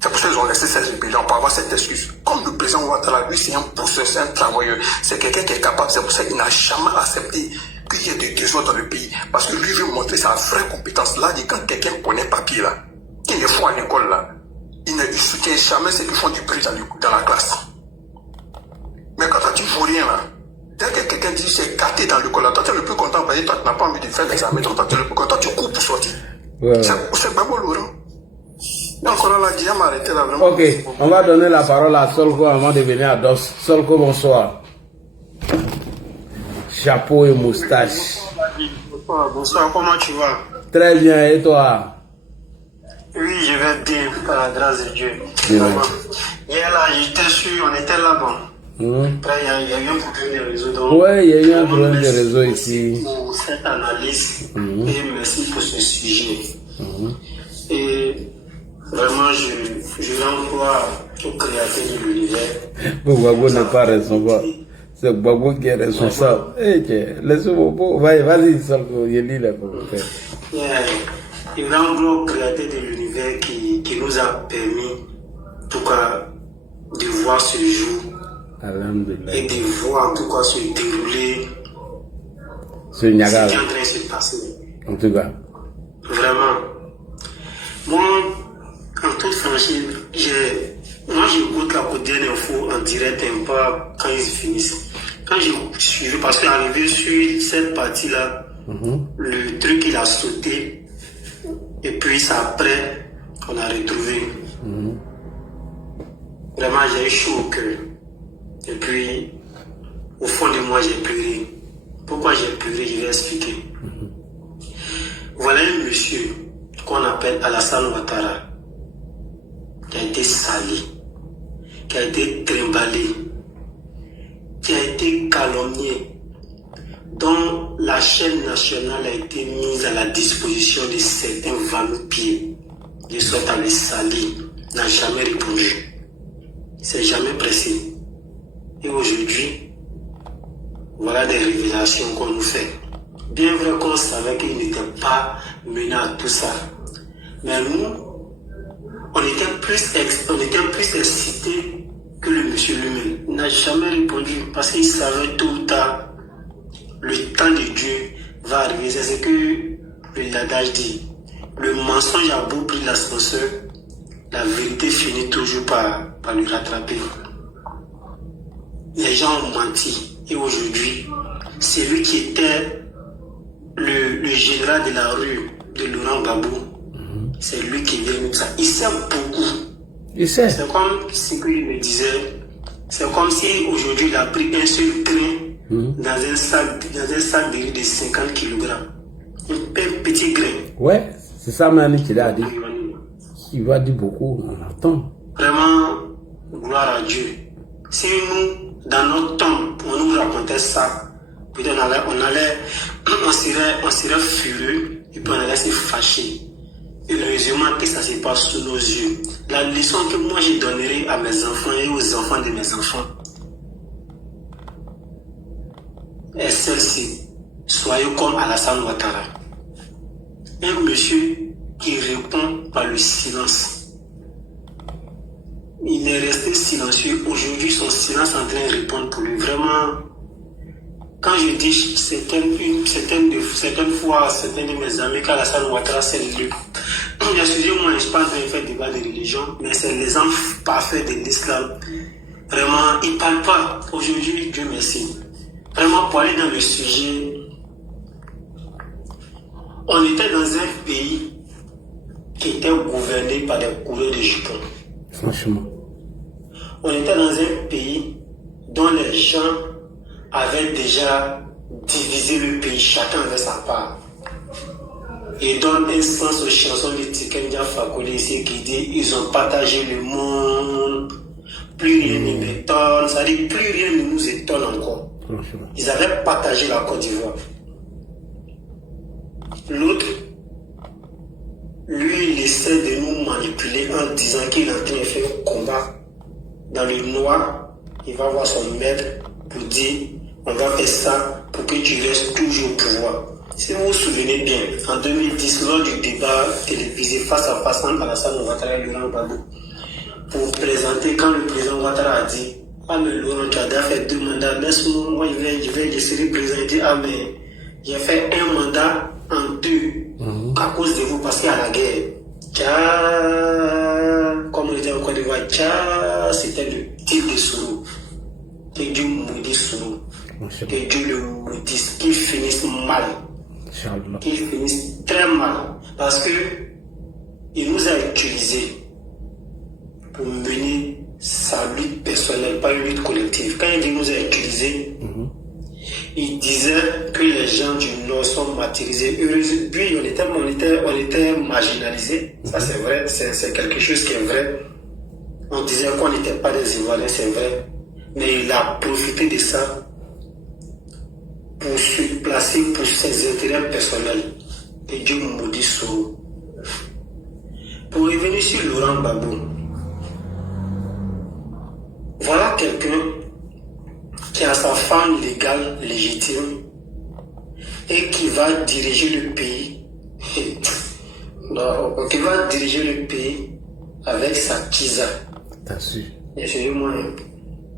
C'est pour ça qu'ils ont laissé cette rébellion pour avoir cette excuse. Comme le président Ouattara, lui, c'est un pousseur, c'est un travailleur, c'est quelqu'un qui est capable. C'est pour ça qu'il n'a jamais accepté qu'il y ait des désordres dans le pays. Parce que lui veut montrer sa vraie compétence. Là, quand quelqu'un connaît papier là, qui est fou à l'école là, il ne soutient jamais ceux qui font du bruit dans la classe. Mais quand tu ne vois rien là, dès que quelqu'un dit c'est gâté dans l'école là, toi tu es le plus content parce que toi tu n'as pas envie de faire l'examen, toi tu es le plus content, tu cours pour sortir. Ouais. C'est Gbagbo Laurent. Donc on a dit à m'arrêter là vraiment. Ok, on va donner la parole à Solko avant de venir à DOS. Solko, bonsoir. Chapeau et moustache. Bonsoir, comment tu vas? Très bien, et toi? Oui, je vais bien, par la grâce de Dieu. Bien. Hier là, j'étais sûr, on était là-bas. Après, il y a eu un problème de réseau. Oui, il y a eu un problème de réseau ici. Merci pour cette analyse et merci pour ce sujet. Et vraiment, je l'envoie au créateur de l'univers. Gbagbo n'est pas responsable. C'est Gbagbo qui est responsable. Laisse-moi, vas-y, je lis là pour vous faire. Il l'envoie au créateur de l'univers qui nous a permis, en tout cas, de voir ce jour. Et de voir en tout cas se dérouler ce qui est en train de se passer. En tout cas. Vraiment. Moi, en toute franchise, moi j'écoute la quotidienne info en direct un peu quand ils finissent. Quand j'ai suivi, parce qu'arrivé sur cette partie-là, le truc il a sauté. Et puis c'est après qu'on a retrouvé. Vraiment, j'ai eu chaud au cœur. Et puis, au fond de moi, j'ai pleuré. Pourquoi j'ai pleuré, je vais expliquer. Voilà un monsieur qu'on appelle Alassane Ouattara, qui a été sali, qui a été trimballé, qui a été calomnié, dont la chaîne nationale a été mise à la disposition de certains va-nu-pieds, de sorte à le salir, n'a jamais répondu. Il ne s'est jamais pressé. Et aujourd'hui, voilà des révélations qu'on nous fait. Bien vrai qu'on savait qu'il n'était pas mené à tout ça. Mais nous, on était plus excités que le monsieur lui-même. Il n'a jamais répondu parce qu'il savait tôt ou tard, le temps de Dieu va arriver. C'est ce que l'adage dit. Le mensonge a beau pris l'ascenseur, la vérité finit toujours par lui rattraper. Les gens ont menti. Et aujourd'hui, c'est lui qui était le général de la rue de Laurent Gbagbo. C'est lui qui vient nous ça. Il sait beaucoup. Il sait. C'est comme ce qu'il me disait. C'est comme si aujourd'hui il a pris un seul grain dans un sac de riz de 50 kg. Un petit grain. Ouais, c'est ça Mani qui l'a dit. Il va dire beaucoup, on attend. Vraiment, gloire à Dieu. Si nous, dans notre temps, on nous racontait ça, peut-être on serait furieux et puis on allait se fâcher. Et heureusement que ça se passe sous nos yeux. La leçon que moi je donnerai à mes enfants et aux enfants de mes enfants est celle-ci. Soyez comme Alassane Ouattara. Un monsieur qui répond par le silence. Il est resté silencieux. Aujourd'hui, son silence est en train de répondre pour lui. Vraiment, quand je dis certaines fois, certains de mes amis, qu'Alassane Ouattara, c'est lui. Bien sûr, moi, je ne suis pas en train de faire débat de religion, mais c'est l'exemple parfait de l'islam. Vraiment, il ne parle pas. Aujourd'hui, Dieu merci. Vraiment, pour aller dans le sujet, on était dans un pays qui était gouverné par des coureurs de jupons. Franchement. On était dans un pays dont les gens avaient déjà divisé le pays, chacun avait sa part. Et donne un sens aux chansons de Tikendia Fakoly ici qui dit ils ont partagé le monde, plus rien ne m'étonne, ça dit plus rien ne nous étonne encore. Ils avaient partagé la Côte d'Ivoire. L'autre, lui, il essaie de nous manipuler en disant qu'il est en train de faire un combat dans le noir. Il va voir son maître pour dire on va faire ça pour que tu restes toujours au pouvoir. Si vous vous souvenez bien, en 2010, lors du débat télévisé face à face entre Alassane Ouattara et Laurent Gbagbo, pour présenter, quand le président Ouattara a dit ah mais Laurent, tu as déjà fait 2 mandats, laisse-moi, moi je vais laisser le président. Il dit ah mais j'ai fait un mandat en 2 à cause de vous parce qu'il y a la guerre. Tcha, comme on dit en Côte d'Ivoire, tcha, c'était le type de Sourou. Que Dieu maudisse Sourou. Que Dieu le maudisse, qu'il finisse mal. Qu'il finisse très mal. Parce que il nous a utilisés pour mener sa lutte personnelle, pas une lutte collective. Quand il dit nous a utilisés, il disait que les gens du Nord sont martyrisés. Puis on était marginalisés. Ça, c'est vrai. C'est quelque chose qui est vrai. On disait qu'on n'était pas des Ivoiriens, c'est vrai. Mais il a profité de ça pour se placer pour ses intérêts personnels. Et Dieu maudit Soro. Pour revenir sur Laurent Gbagbo, voilà quelqu'un qui a sa femme légale, légitime, et qui va diriger le pays. Non, qui va diriger le pays avec sa Kiza. T'as su. Excusez-moi.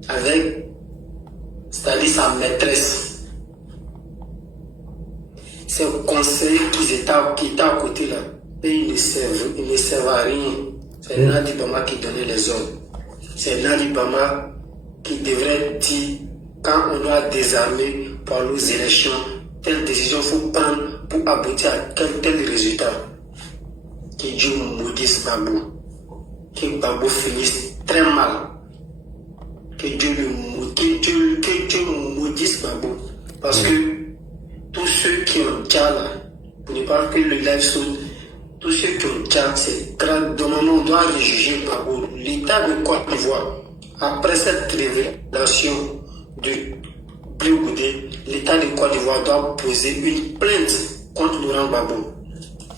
Avec, c'est-à-dire sa maîtresse. Ces conseillers qui étaient à côté là, et ils ne servent à rien. C'est Nadi Bama qui donnait les ordres. C'est Nadi Bama qui devrait dire quand on doit désarmer pour aller aux élections, telle décision faut prendre pour aboutir à tel résultat. Que Dieu maudisse Gbagbo. Que Gbagbo finisse très mal. Que Dieu maudisse Gbagbo. Parce que tous ceux qui ont déjà là, pour ne pas que le live saute, tous ceux qui ont déjà, c'est grave. Normalement, on doit rejuger Gbagbo. L'État de Côte d'Ivoire, après cette révélation de Bleu Goudé, l'État de Côte d'Ivoire doit poser une plainte contre Laurent Gbagbo.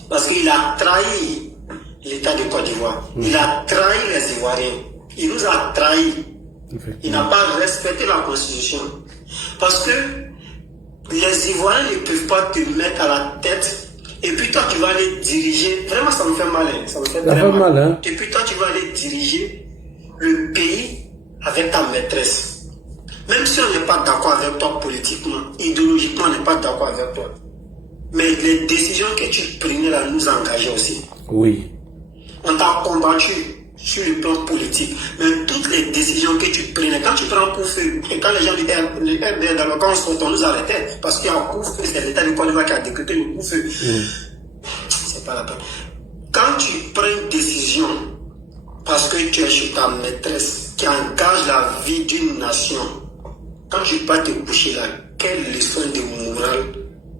Parce qu'il a trahi l'État de Côte d'Ivoire. Il a trahi les Ivoiriens. Il nous a trahis. Il n'a pas respecté la Constitution. Parce que les Ivoiriens ne peuvent pas te mettre à la tête et puis toi tu vas aller diriger. Vraiment ça me fait mal. Ça me fait très mal. Hein? Et puis toi tu vas aller diriger le pays avec ta maîtresse. Même si on n'est pas d'accord avec toi politiquement, idéologiquement on n'est pas d'accord avec toi. Mais les décisions que tu prenais là nous engageaient aussi. Oui. On t'a combattu sur le plan politique. Mais toutes les décisions que tu prenais, quand tu prends un coup feu, et quand les gens du RDR, d'abord quand on sortait, on nous arrêtait, parce qu'il y a un coup feu, c'est l'État du Côte d'Ivoire qui a décrété le coup feu. C'est pas la peine. Quand tu prends une décision, parce que tu es chez ta maîtresse, qui engage la vie d'une nation, quand tu vas te coucher là, quelle leçon de morale,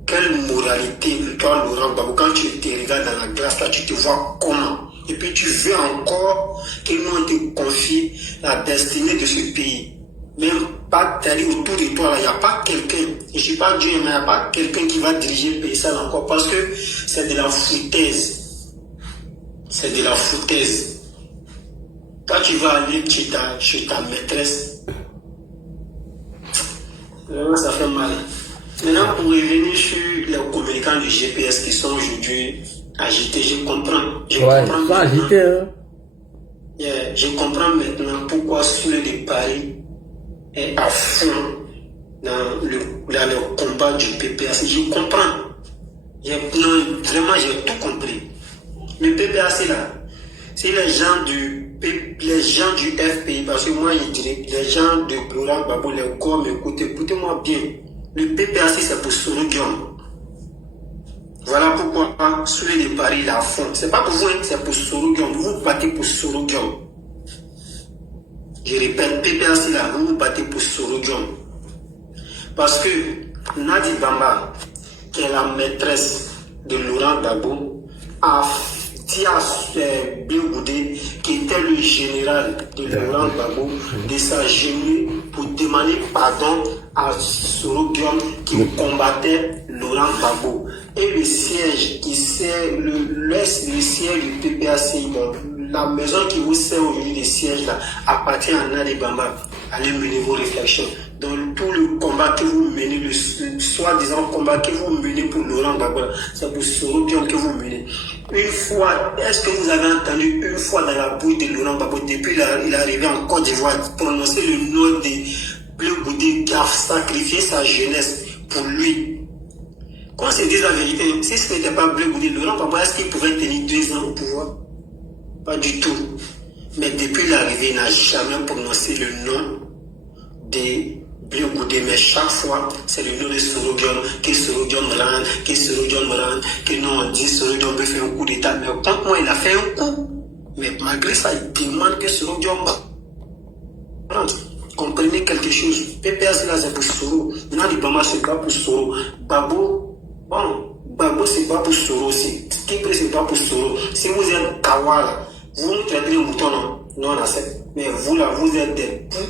quelle moralité, toi Laurent Gbagbo, quand tu te regardes dans la glace là, tu te vois comment? Et puis tu veux encore que nous on te confie la destinée de ce pays. Même pas d'aller autour de toi là, il n'y a pas quelqu'un, je ne suis pas Dieu, mais il n'y a pas quelqu'un qui va diriger le pays ça encore, parce que c'est de la foutaise. C'est de la foutaise. Quand tu vas aller chez ta maîtresse, vraiment ça fait mal. Maintenant, pour revenir sur les communicants du GPS qui sont aujourd'hui agités, je comprends. Je comprends maintenant pourquoi Souley de Paris est à fond dans le combat du PPAC. Je comprends. Vraiment, j'ai tout compris. Le PPAC là, c'est les gens du FPI, parce que moi je dirais, les gens de Laurent Gbagbo, les corps m'écoutent, écoutez-moi bien. Le PPAC c'est pour Soro Guillaume. Voilà pourquoi Souley de Paris là à fond. C'est pas pour vous, hein, c'est pour Soro Guillaume. Vous vous battez pour Soro Guillaume. Je répète, PPAC là, vous vous battez pour Soro Guillaume. Parce que Nadi Bamba, qui est la maîtresse de Laurent Gbagbo, a dit à Bleu Goudé, qui était le général de Laurent Gbagbo, de s'agenouiller pour demander pardon à Soro Guillaume qui combattait Laurent Gbagbo. Et le siège le siège du PPAC, bon, la maison qui vous sert aujourd'hui de siège là, appartient à Nadi Bamba. Allez mener vos réflexions. Dans tout le combat que vous menez, le soi-disant combat que vous menez pour Laurent Gbagbo, c'est pour Soro Guillaume que vous menez. Une fois, est-ce que vous avez entendu une fois dans la bouche de Laurent Gbagbo, depuis il est arrivé en Côte d'Ivoire, prononcer le nom de Bleu Goudé qui a sacrifié sa jeunesse pour lui? Qu'on se dise la vérité, si ce n'était pas Bleu Goudé, Laurent Gbagbo, est-ce qu'il pouvait tenir 2 ans au pouvoir? Pas du tout. Mais depuis l'arrivée, il n'a jamais prononcé le nom de Bleu Goudé, mais chaque fois, c'est le nom de Soro Guillaume, que Soro Guillaume rende, que Soro Guillaume rende, que non, on dit Soro Guillaume veut faire un coup d'état. Mais quand moi, il a fait un coup, mais malgré ça, il demande que Soro Guillaume rende. Comprenez quelque chose. PPAC là, c'est pour Soro. Nadi Bamba, c'est pas pour Soro. Gbagbo, bon, Gbagbo, c'est pas pour Soro, Kipre, c'est pas pour Soro. Si vous êtes Kawala, vous nous traitez les moutons, non, on accepte. Mais vous là, vous êtes des poux,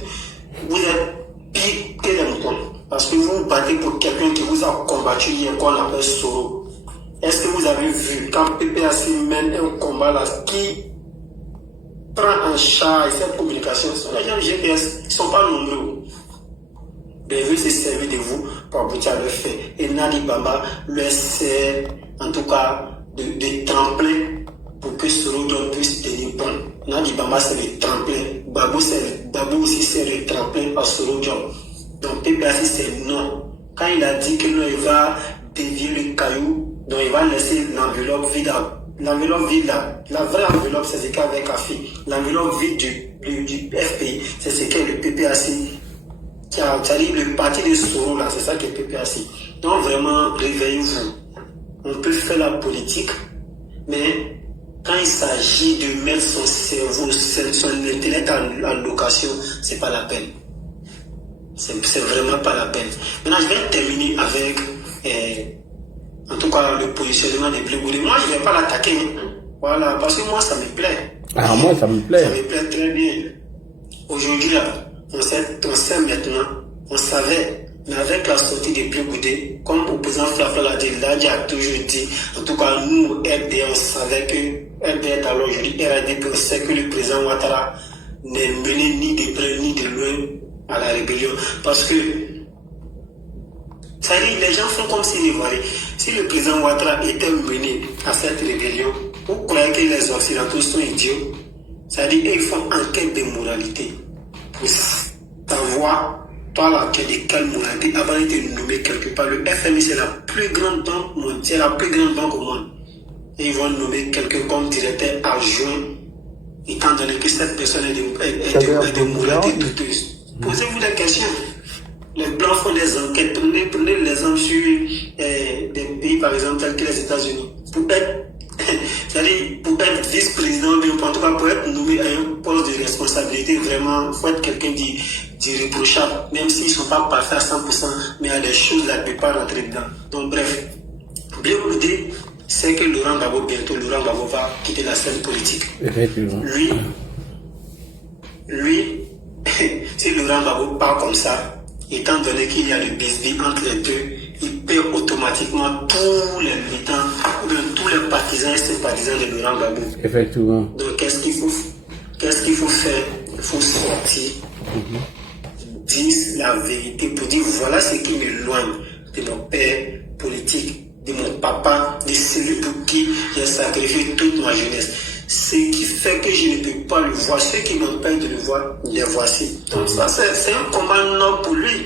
vous êtes pire que les moutons. Parce que vous vous battez pour quelqu'un qui vous a combattu hier, qu'on appelle Soro. Est-ce que vous avez vu, quand PPAC mène un combat là, qui prend en charge cette communication, ce sont les gens du GPS, ils ne sont pas nombreux. Ils veulent se servir de vous pour aboutir à le fait. Et Nadi Bamba leur sert, en tout cas, de tremplin pour que Soro puisse tenir bon. Nadi Bamba, c'est le tremplin. Babou aussi, c'est le tremplin à Soro. Donc, PPAC, c'est non. Quand il a dit que non, il va dévier le caillou, donc il va laisser l'enveloppe vide. L'enveloppe vide là, la vraie enveloppe, c'est ce qu'avec AFI. L'enveloppe vide du FPI, c'est ce qu'est le PPAC. C'est-à-dire le parti de Soro là, c'est ça qui est PPAC. Donc vraiment, réveillez-vous. On peut faire la politique, mais quand il s'agit de mettre son cerveau, son intellect en location, c'est pas la peine. C'est vraiment pas la peine. Maintenant, je vais terminer avec, en tout cas, le positionnement des Blé Goudé. Moi, je ne vais pas l'attaquer. Voilà, parce que moi, ça me plaît. Ah, moi, ça me plaît. Ça me plaît très bien. Aujourd'hui, là, on sait maintenant, on savait, mais avec la sortie des Blé Goudé, comme opposant Flafla l'a dit, Ladji a toujours dit, en tout cas, nous, RD, on savait que, RD, alors aujourd'hui, RADP, on sait que le président Ouattara n'est mené ni de près ni de loin à la rébellion. Parce que, ça dit, les gens font comme s'ils ne voyaient. Si le président Ouattara était mené à cette rébellion, vous croyez que les Occidentaux sont idiots? Ça dit, ils font enquête de moralité. Pour savoir, toi là, tu es de quelle moralité avant de te nommer quelque part. Le FMI, c'est la plus grande banque mondiale, c'est la plus grande banque au monde. Et ils vont nommer quelqu'un comme directeur adjoint, étant donné que cette personne est de moralité douteuse. Posez-vous des questions. Les Blancs font des enquêtes. Prenez l'exemple sur des pays, par exemple, tels que les États-Unis. Pour être vice-président, en tout cas pour être nommé à un poste de responsabilité, vraiment, il faut être quelqu'un d'irréprochable, même s'ils ne sont pas parfaits à 100%, mais il y a des choses là, ne peuvent pas rentrer dedans. Donc, bref, Blé Goudé, c'est que Laurent Gbagbo, bientôt, Laurent Gbagbo va quitter la scène politique. Lui, si Laurent Gbagbo parle comme ça, étant donné qu'il y a le bisbis entre les deux, il perd automatiquement tous les militants, tous les partisans et sympathisants de Laurent Gbagbo. Effectivement. Donc qu'est-ce qu'il faut faire? Il faut sortir, dire la vérité pour dire voilà ce qui m'éloigne de mon père politique, de mon papa, de celui pour qui j'ai sacrifié toute ma jeunesse. Ce qui fait que je ne peux pas le voir, ce qui m'empêche de le voir, les voici. Donc ça, c'est un combat noble pour lui.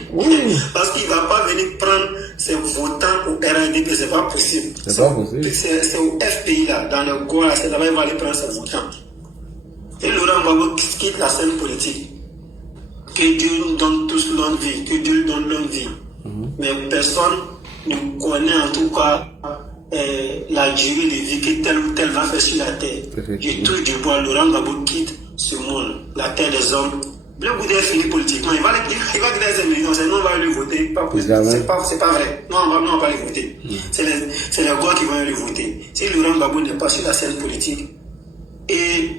Parce qu'il ne va pas venir prendre ses votants au RADP, c'est pas possible. C'est pas possible. C'est au FPI là, dans le Goa, c'est là-bas qu'il va aller prendre ses votants. Et Laurent Gbagbo quitte la scène politique. Que Dieu nous donne tous longue vie, que Dieu nous donne longue vie. Mais personne ne connaît en tout cas la durée de vie que tel ou tel va faire sur la terre. Je touche du bois, Laurent Gbagbo quitte ce monde, la terre des hommes. Blé Goudé est fini politiquement, il va donner des millions, sinon on va le voter. C'est pas vrai. Non, on va pas le voter. C'est les gars qui vont le voter. Si Laurent Gbagbo n'est pas sur la scène politique, et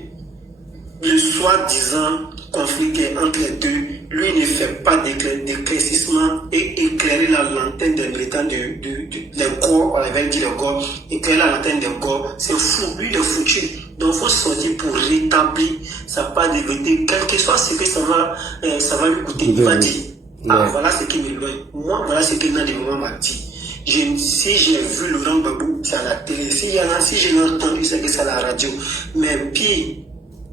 le soi-disant conflit qui est entre les deux, lui ne fait pas d'éclaircissement et éclairer la lanterne des militants des corps, on avait dit les corps, éclairer la lanterne des corps, c'est fou, lui il est foutu. Donc il faut sortir pour rétablir sa part de vérité, quel que soit ce que ça va lui coûter. Il va dire, voilà ce qui m'éloigne. Moi, voilà ce que Nadi Bamba m'a dit. Si j'ai vu Laurent Gbagbo, c'est à la télé. Si je l'ai entendu, c'est que c'est à la radio. Mais pire,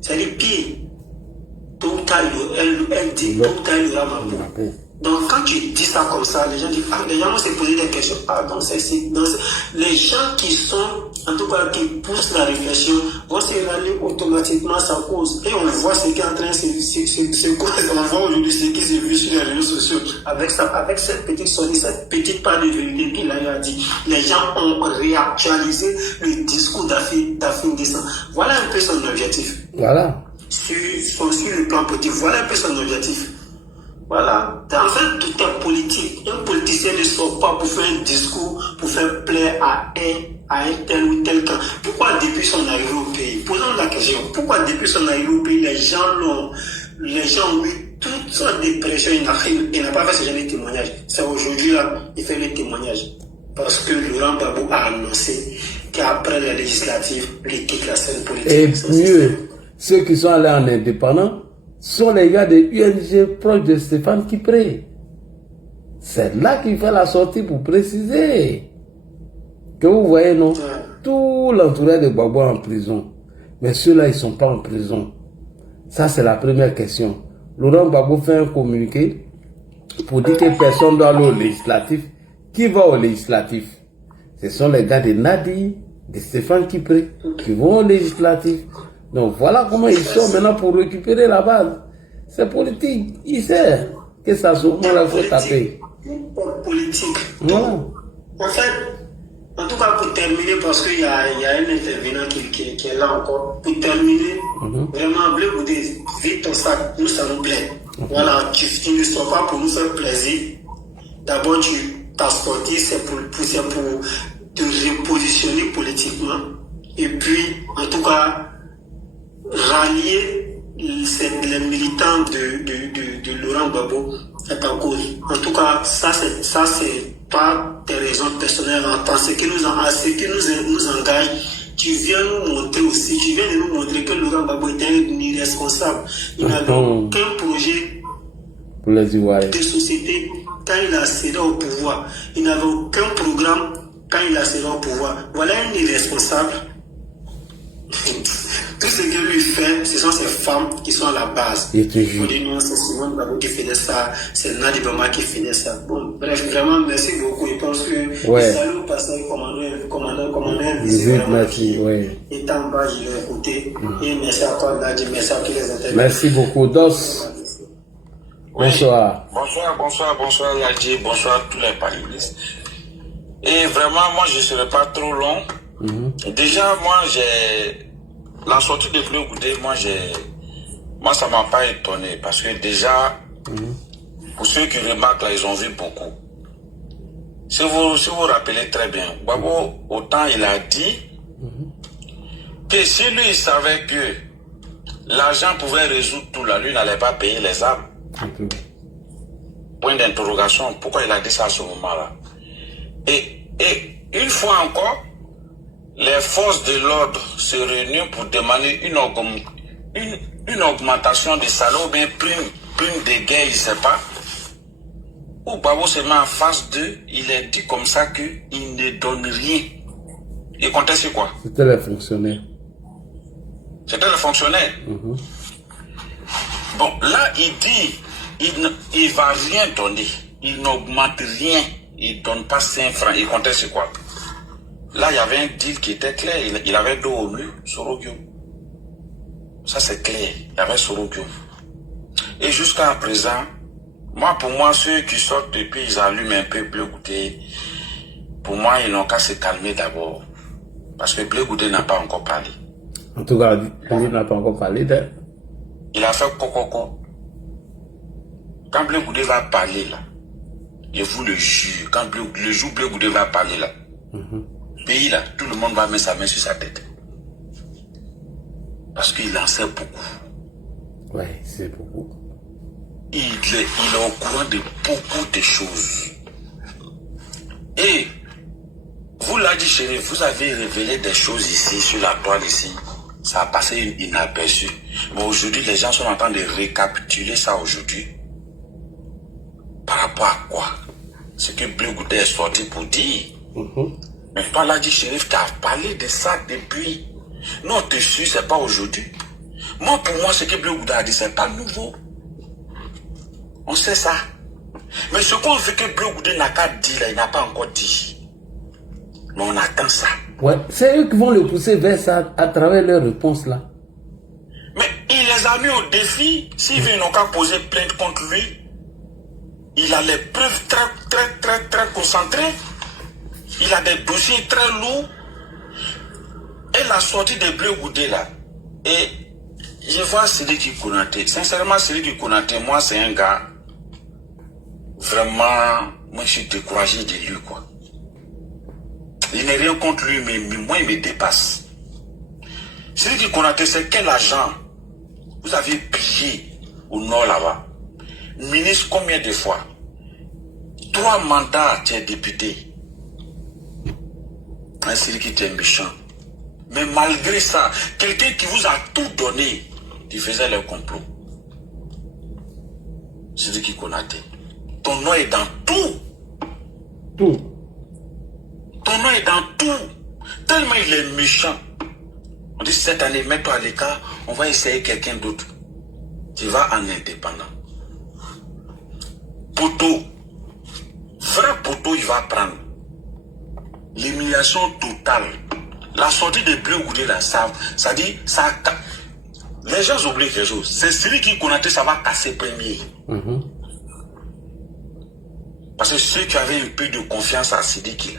c'est-à-dire pire, tout ou tard, elle dit, tout ou tard, il y aura Gbagbo. Donc quand tu dis ça comme ça, les gens disent, les gens vont se poser des questions. Les gens qui sont, en tout cas, qui poussent la réflexion, vont se rallier automatiquement à sa cause. Et on voit ce qui est en train de se cause. On voit aujourd'hui ce qui se vit sur les réseaux sociaux. Avec cette petite sortie, cette petite part de vérité qu'il a dit. Les gens ont réactualisé le discours d'Afin Descent. Voilà un peu son objectif. Voilà. Sur le plan politique, voilà un peu son objectif. Voilà. En fait, tout est politique. Un politicien ne sort pas pour faire un discours, pour faire plaire à un tel ou tel camp. Pourquoi depuis son arrivée au pays, posons la question, pourquoi depuis son arrivée au pays, les gens ont eu toutes sortes de pressions, il n'a pas fait ce genre de témoignages. C'est aujourd'hui là, il fait les témoignages. Parce que Laurent Gbagbo a annoncé qu'après les législatives, il quitte la scène politique. Et mieux, ceux qui sont allés en indépendant sont les gars de UNG proches de Stéphane Kipré. C'est là qu'il fait la sortie pour préciser. Que vous voyez, non? Tout l'entourage de Gbagbo en prison. Mais ceux-là, ils ne sont pas en prison. Ça, c'est la première question. Laurent Gbagbo fait un communiqué pour dire que personne ne doit aller au législatif. Qui va au législatif? Ce sont les gars de Nadi, de Stéphane Kipré, qui vont au législatif. Donc voilà comment ils sont maintenant pour récupérer la base. C'est politique. Il sait que ça se moment là, il faut taper. Politique. Voilà. En fait, en tout cas pour terminer, parce qu'il y a un intervenant qui est là encore. Pour terminer, vraiment, Blé Goudé, vite ton sac, nous ça nous plaît. Voilà, tu ne sors pas pour nous faire plaisir. D'abord, ta sortie, c'est pour te repositionner politiquement. Et puis, en tout cas, rallier les militants de Laurent Gbagbo à ta cause. En tout cas, ça c'est pas tes raisons personnelles. En ce qui nous engage, tu viens nous montrer aussi, tu viens de nous montrer que Laurent Gbagbo était un irresponsable. Il n'avait aucun projet de société quand il a cédé au pouvoir. Il n'avait aucun programme quand il a cédé au pouvoir. Voilà un irresponsable. Tout ce que lui fait, ce sont ces femmes qui sont à la base. On dit non, c'est Simone Gbagbo qui faisait ça, c'est Nadi Bama qui faisait ça. Bon, bref, vraiment, merci beaucoup. Je pense que salut au passage, commandant, merci, oui. Et en bas, je l'ai écouté. Et merci à toi, Nadi, merci à tous les intervenants. Merci beaucoup, Dos. Bonsoir. Bonsoir, Nadi, bonsoir à tous les panélistes. Et vraiment, moi, je ne serai pas trop long. Déjà, moi, la sortie de Blé Goudé, moi, ça m'a pas étonné parce que déjà, pour ceux qui remarquent là, ils ont vu beaucoup. Si vous rappelez très bien, Gbagbo, autant il a dit que si lui, il savait que l'argent pouvait résoudre tout là, lui n'allait pas payer les armes. Point d'interrogation, pourquoi il a dit ça à ce moment-là? Et une fois encore, les forces de l'ordre se réunissent pour demander une augmentation de salaire ou bien prime de guerre, je ne sais pas. Ou Gbagbo se met en face d'eux, il est dit comme ça qu'il ne donne rien. Et comptait c'est quoi? C'était les fonctionnaires. C'était les fonctionnaires. Bon, là, il dit, il ne va rien donner. Il n'augmente rien. Il ne donne pas 5 francs. Il comptait c'est quoi? Là, il y avait un deal qui était clair. Il avait dos au mur, Sorogio. Ça, c'est clair. Il y avait Sorogio. Et jusqu'à présent, pour moi, ceux qui sortent depuis, ils allument un peu Blé Goudé. Pour moi, ils n'ont qu'à se calmer d'abord. Parce que Blé Goudé n'a pas encore parlé. En tout cas, il n'a pas encore parlé d'elle. Il a fait coco. Quand Blé Goudé va parler, là, je vous le jure, quand le jour Blé Goudé va parler, là, pays là, tout le monde va mettre sa main sur sa tête. Parce qu'il en sait beaucoup. Oui, c'est beaucoup. Il est au courant de beaucoup de choses. Et vous l'avez dit, chérie, vous avez révélé des choses ici, sur la toile ici. Ça a passé inaperçu. Mais aujourd'hui, les gens sont en train de récapituler ça aujourd'hui. Par rapport à quoi? Ce que Blé Goudé est sorti pour dire. Mais toi, là, dit Chérif, tu as parlé de ça depuis. Non, t'es sûr, c'est pas aujourd'hui. Moi, pour moi, ce que Blé Goudé a dit, c'est pas nouveau. On sait ça. Mais ce qu'on veut que Blé Goudé n'a qu'à dire, là, il n'a pas encore dit. Mais on attend ça. Ouais, c'est eux qui vont le pousser vers ça à travers leurs réponses là. Mais il les a mis au défi. S'ils n'ont qu'à poser plainte contre lui, il a les preuves très concentrées. Il a des dossiers très lourds. Et la sortie de Blé Goudé là. Et je vois Sidiki Konaté. Sincèrement, Sidiki Konaté, moi c'est un gars. vraiment, moi je suis découragé de lui, quoi. Il n'est rien contre lui, mais moi il me dépasse. C'est qui Konaté, c'est quel agent vous avez pillé au nord là-bas? Ministre combien de fois? 3 mandats, tu es député. C'est qui était méchant. Mais malgré ça, quelqu'un qui vous a tout donné, il faisait le complot. C'est qui Konaté. Ton nom est dans tout. Tout. Ton nom est dans tout. Tellement il est méchant. On dit cette année, mets-toi à l'écart, on va essayer quelqu'un d'autre. Tu vas en indépendant. Poteau. Vrai poteau, il va prendre. L'humiliation totale. La sortie de Bleu Goudé là, ça dit, ça. Les gens oublient quelque chose. C'est celui qui Konaté, ça va casser premier. Parce que ceux qui avaient un peu de confiance à Sidiki,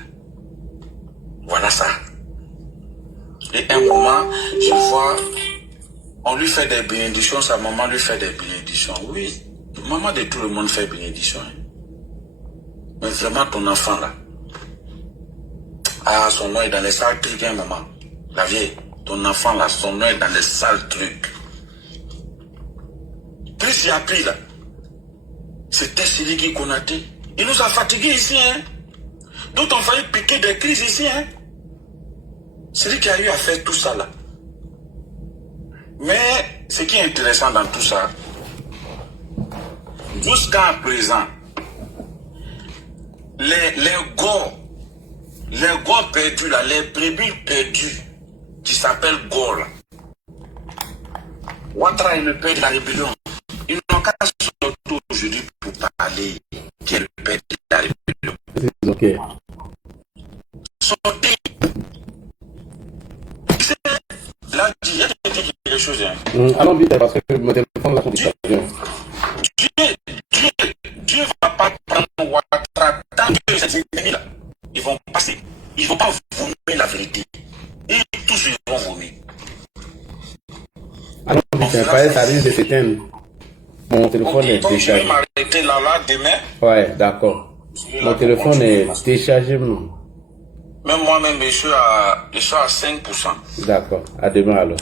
voilà ça. Et un moment, je vois, on lui fait des bénédictions, sa maman lui fait des bénédictions. Oui, maman de tout le monde fait bénédiction. Mais vraiment ton enfant là, ah, son nom est dans les sales trucs, hein, maman. La vieille, ton enfant là, son nom est dans les sales trucs. Plus il a pris là, c'était Sidiki Konaté. Il nous a fatigués ici, hein. D'autres ont failli piquer des crises ici, hein. C'est lui qui a eu à faire tout ça là. Mais ce qui est intéressant dans tout ça, jusqu'à présent, les gars perdus là, les brebis perdus, qui s'appellent Gor là. Ouattara est le père de la rébellion. Ils n'ont qu'à sortir aujourd'hui pour parler qui est le père de la rébellion. Ok. Sortez. Là, il y a quelque chose. Hein. Allons vite parce que mon téléphone là. Dieu ne va pas prendre Ouattara tant que ces ennemis là, ils vont passer. Ils ne vont pas vomir la vérité. Et tous ils vont vomir. Allons vite, ça risque de s'éteindre. Mon téléphone est déchargé. Je vais m'arrêter là demain. Ouais, d'accord. Mon téléphone est déchargé. Même moi-même, je suis à 5%. D'accord. À demain alors.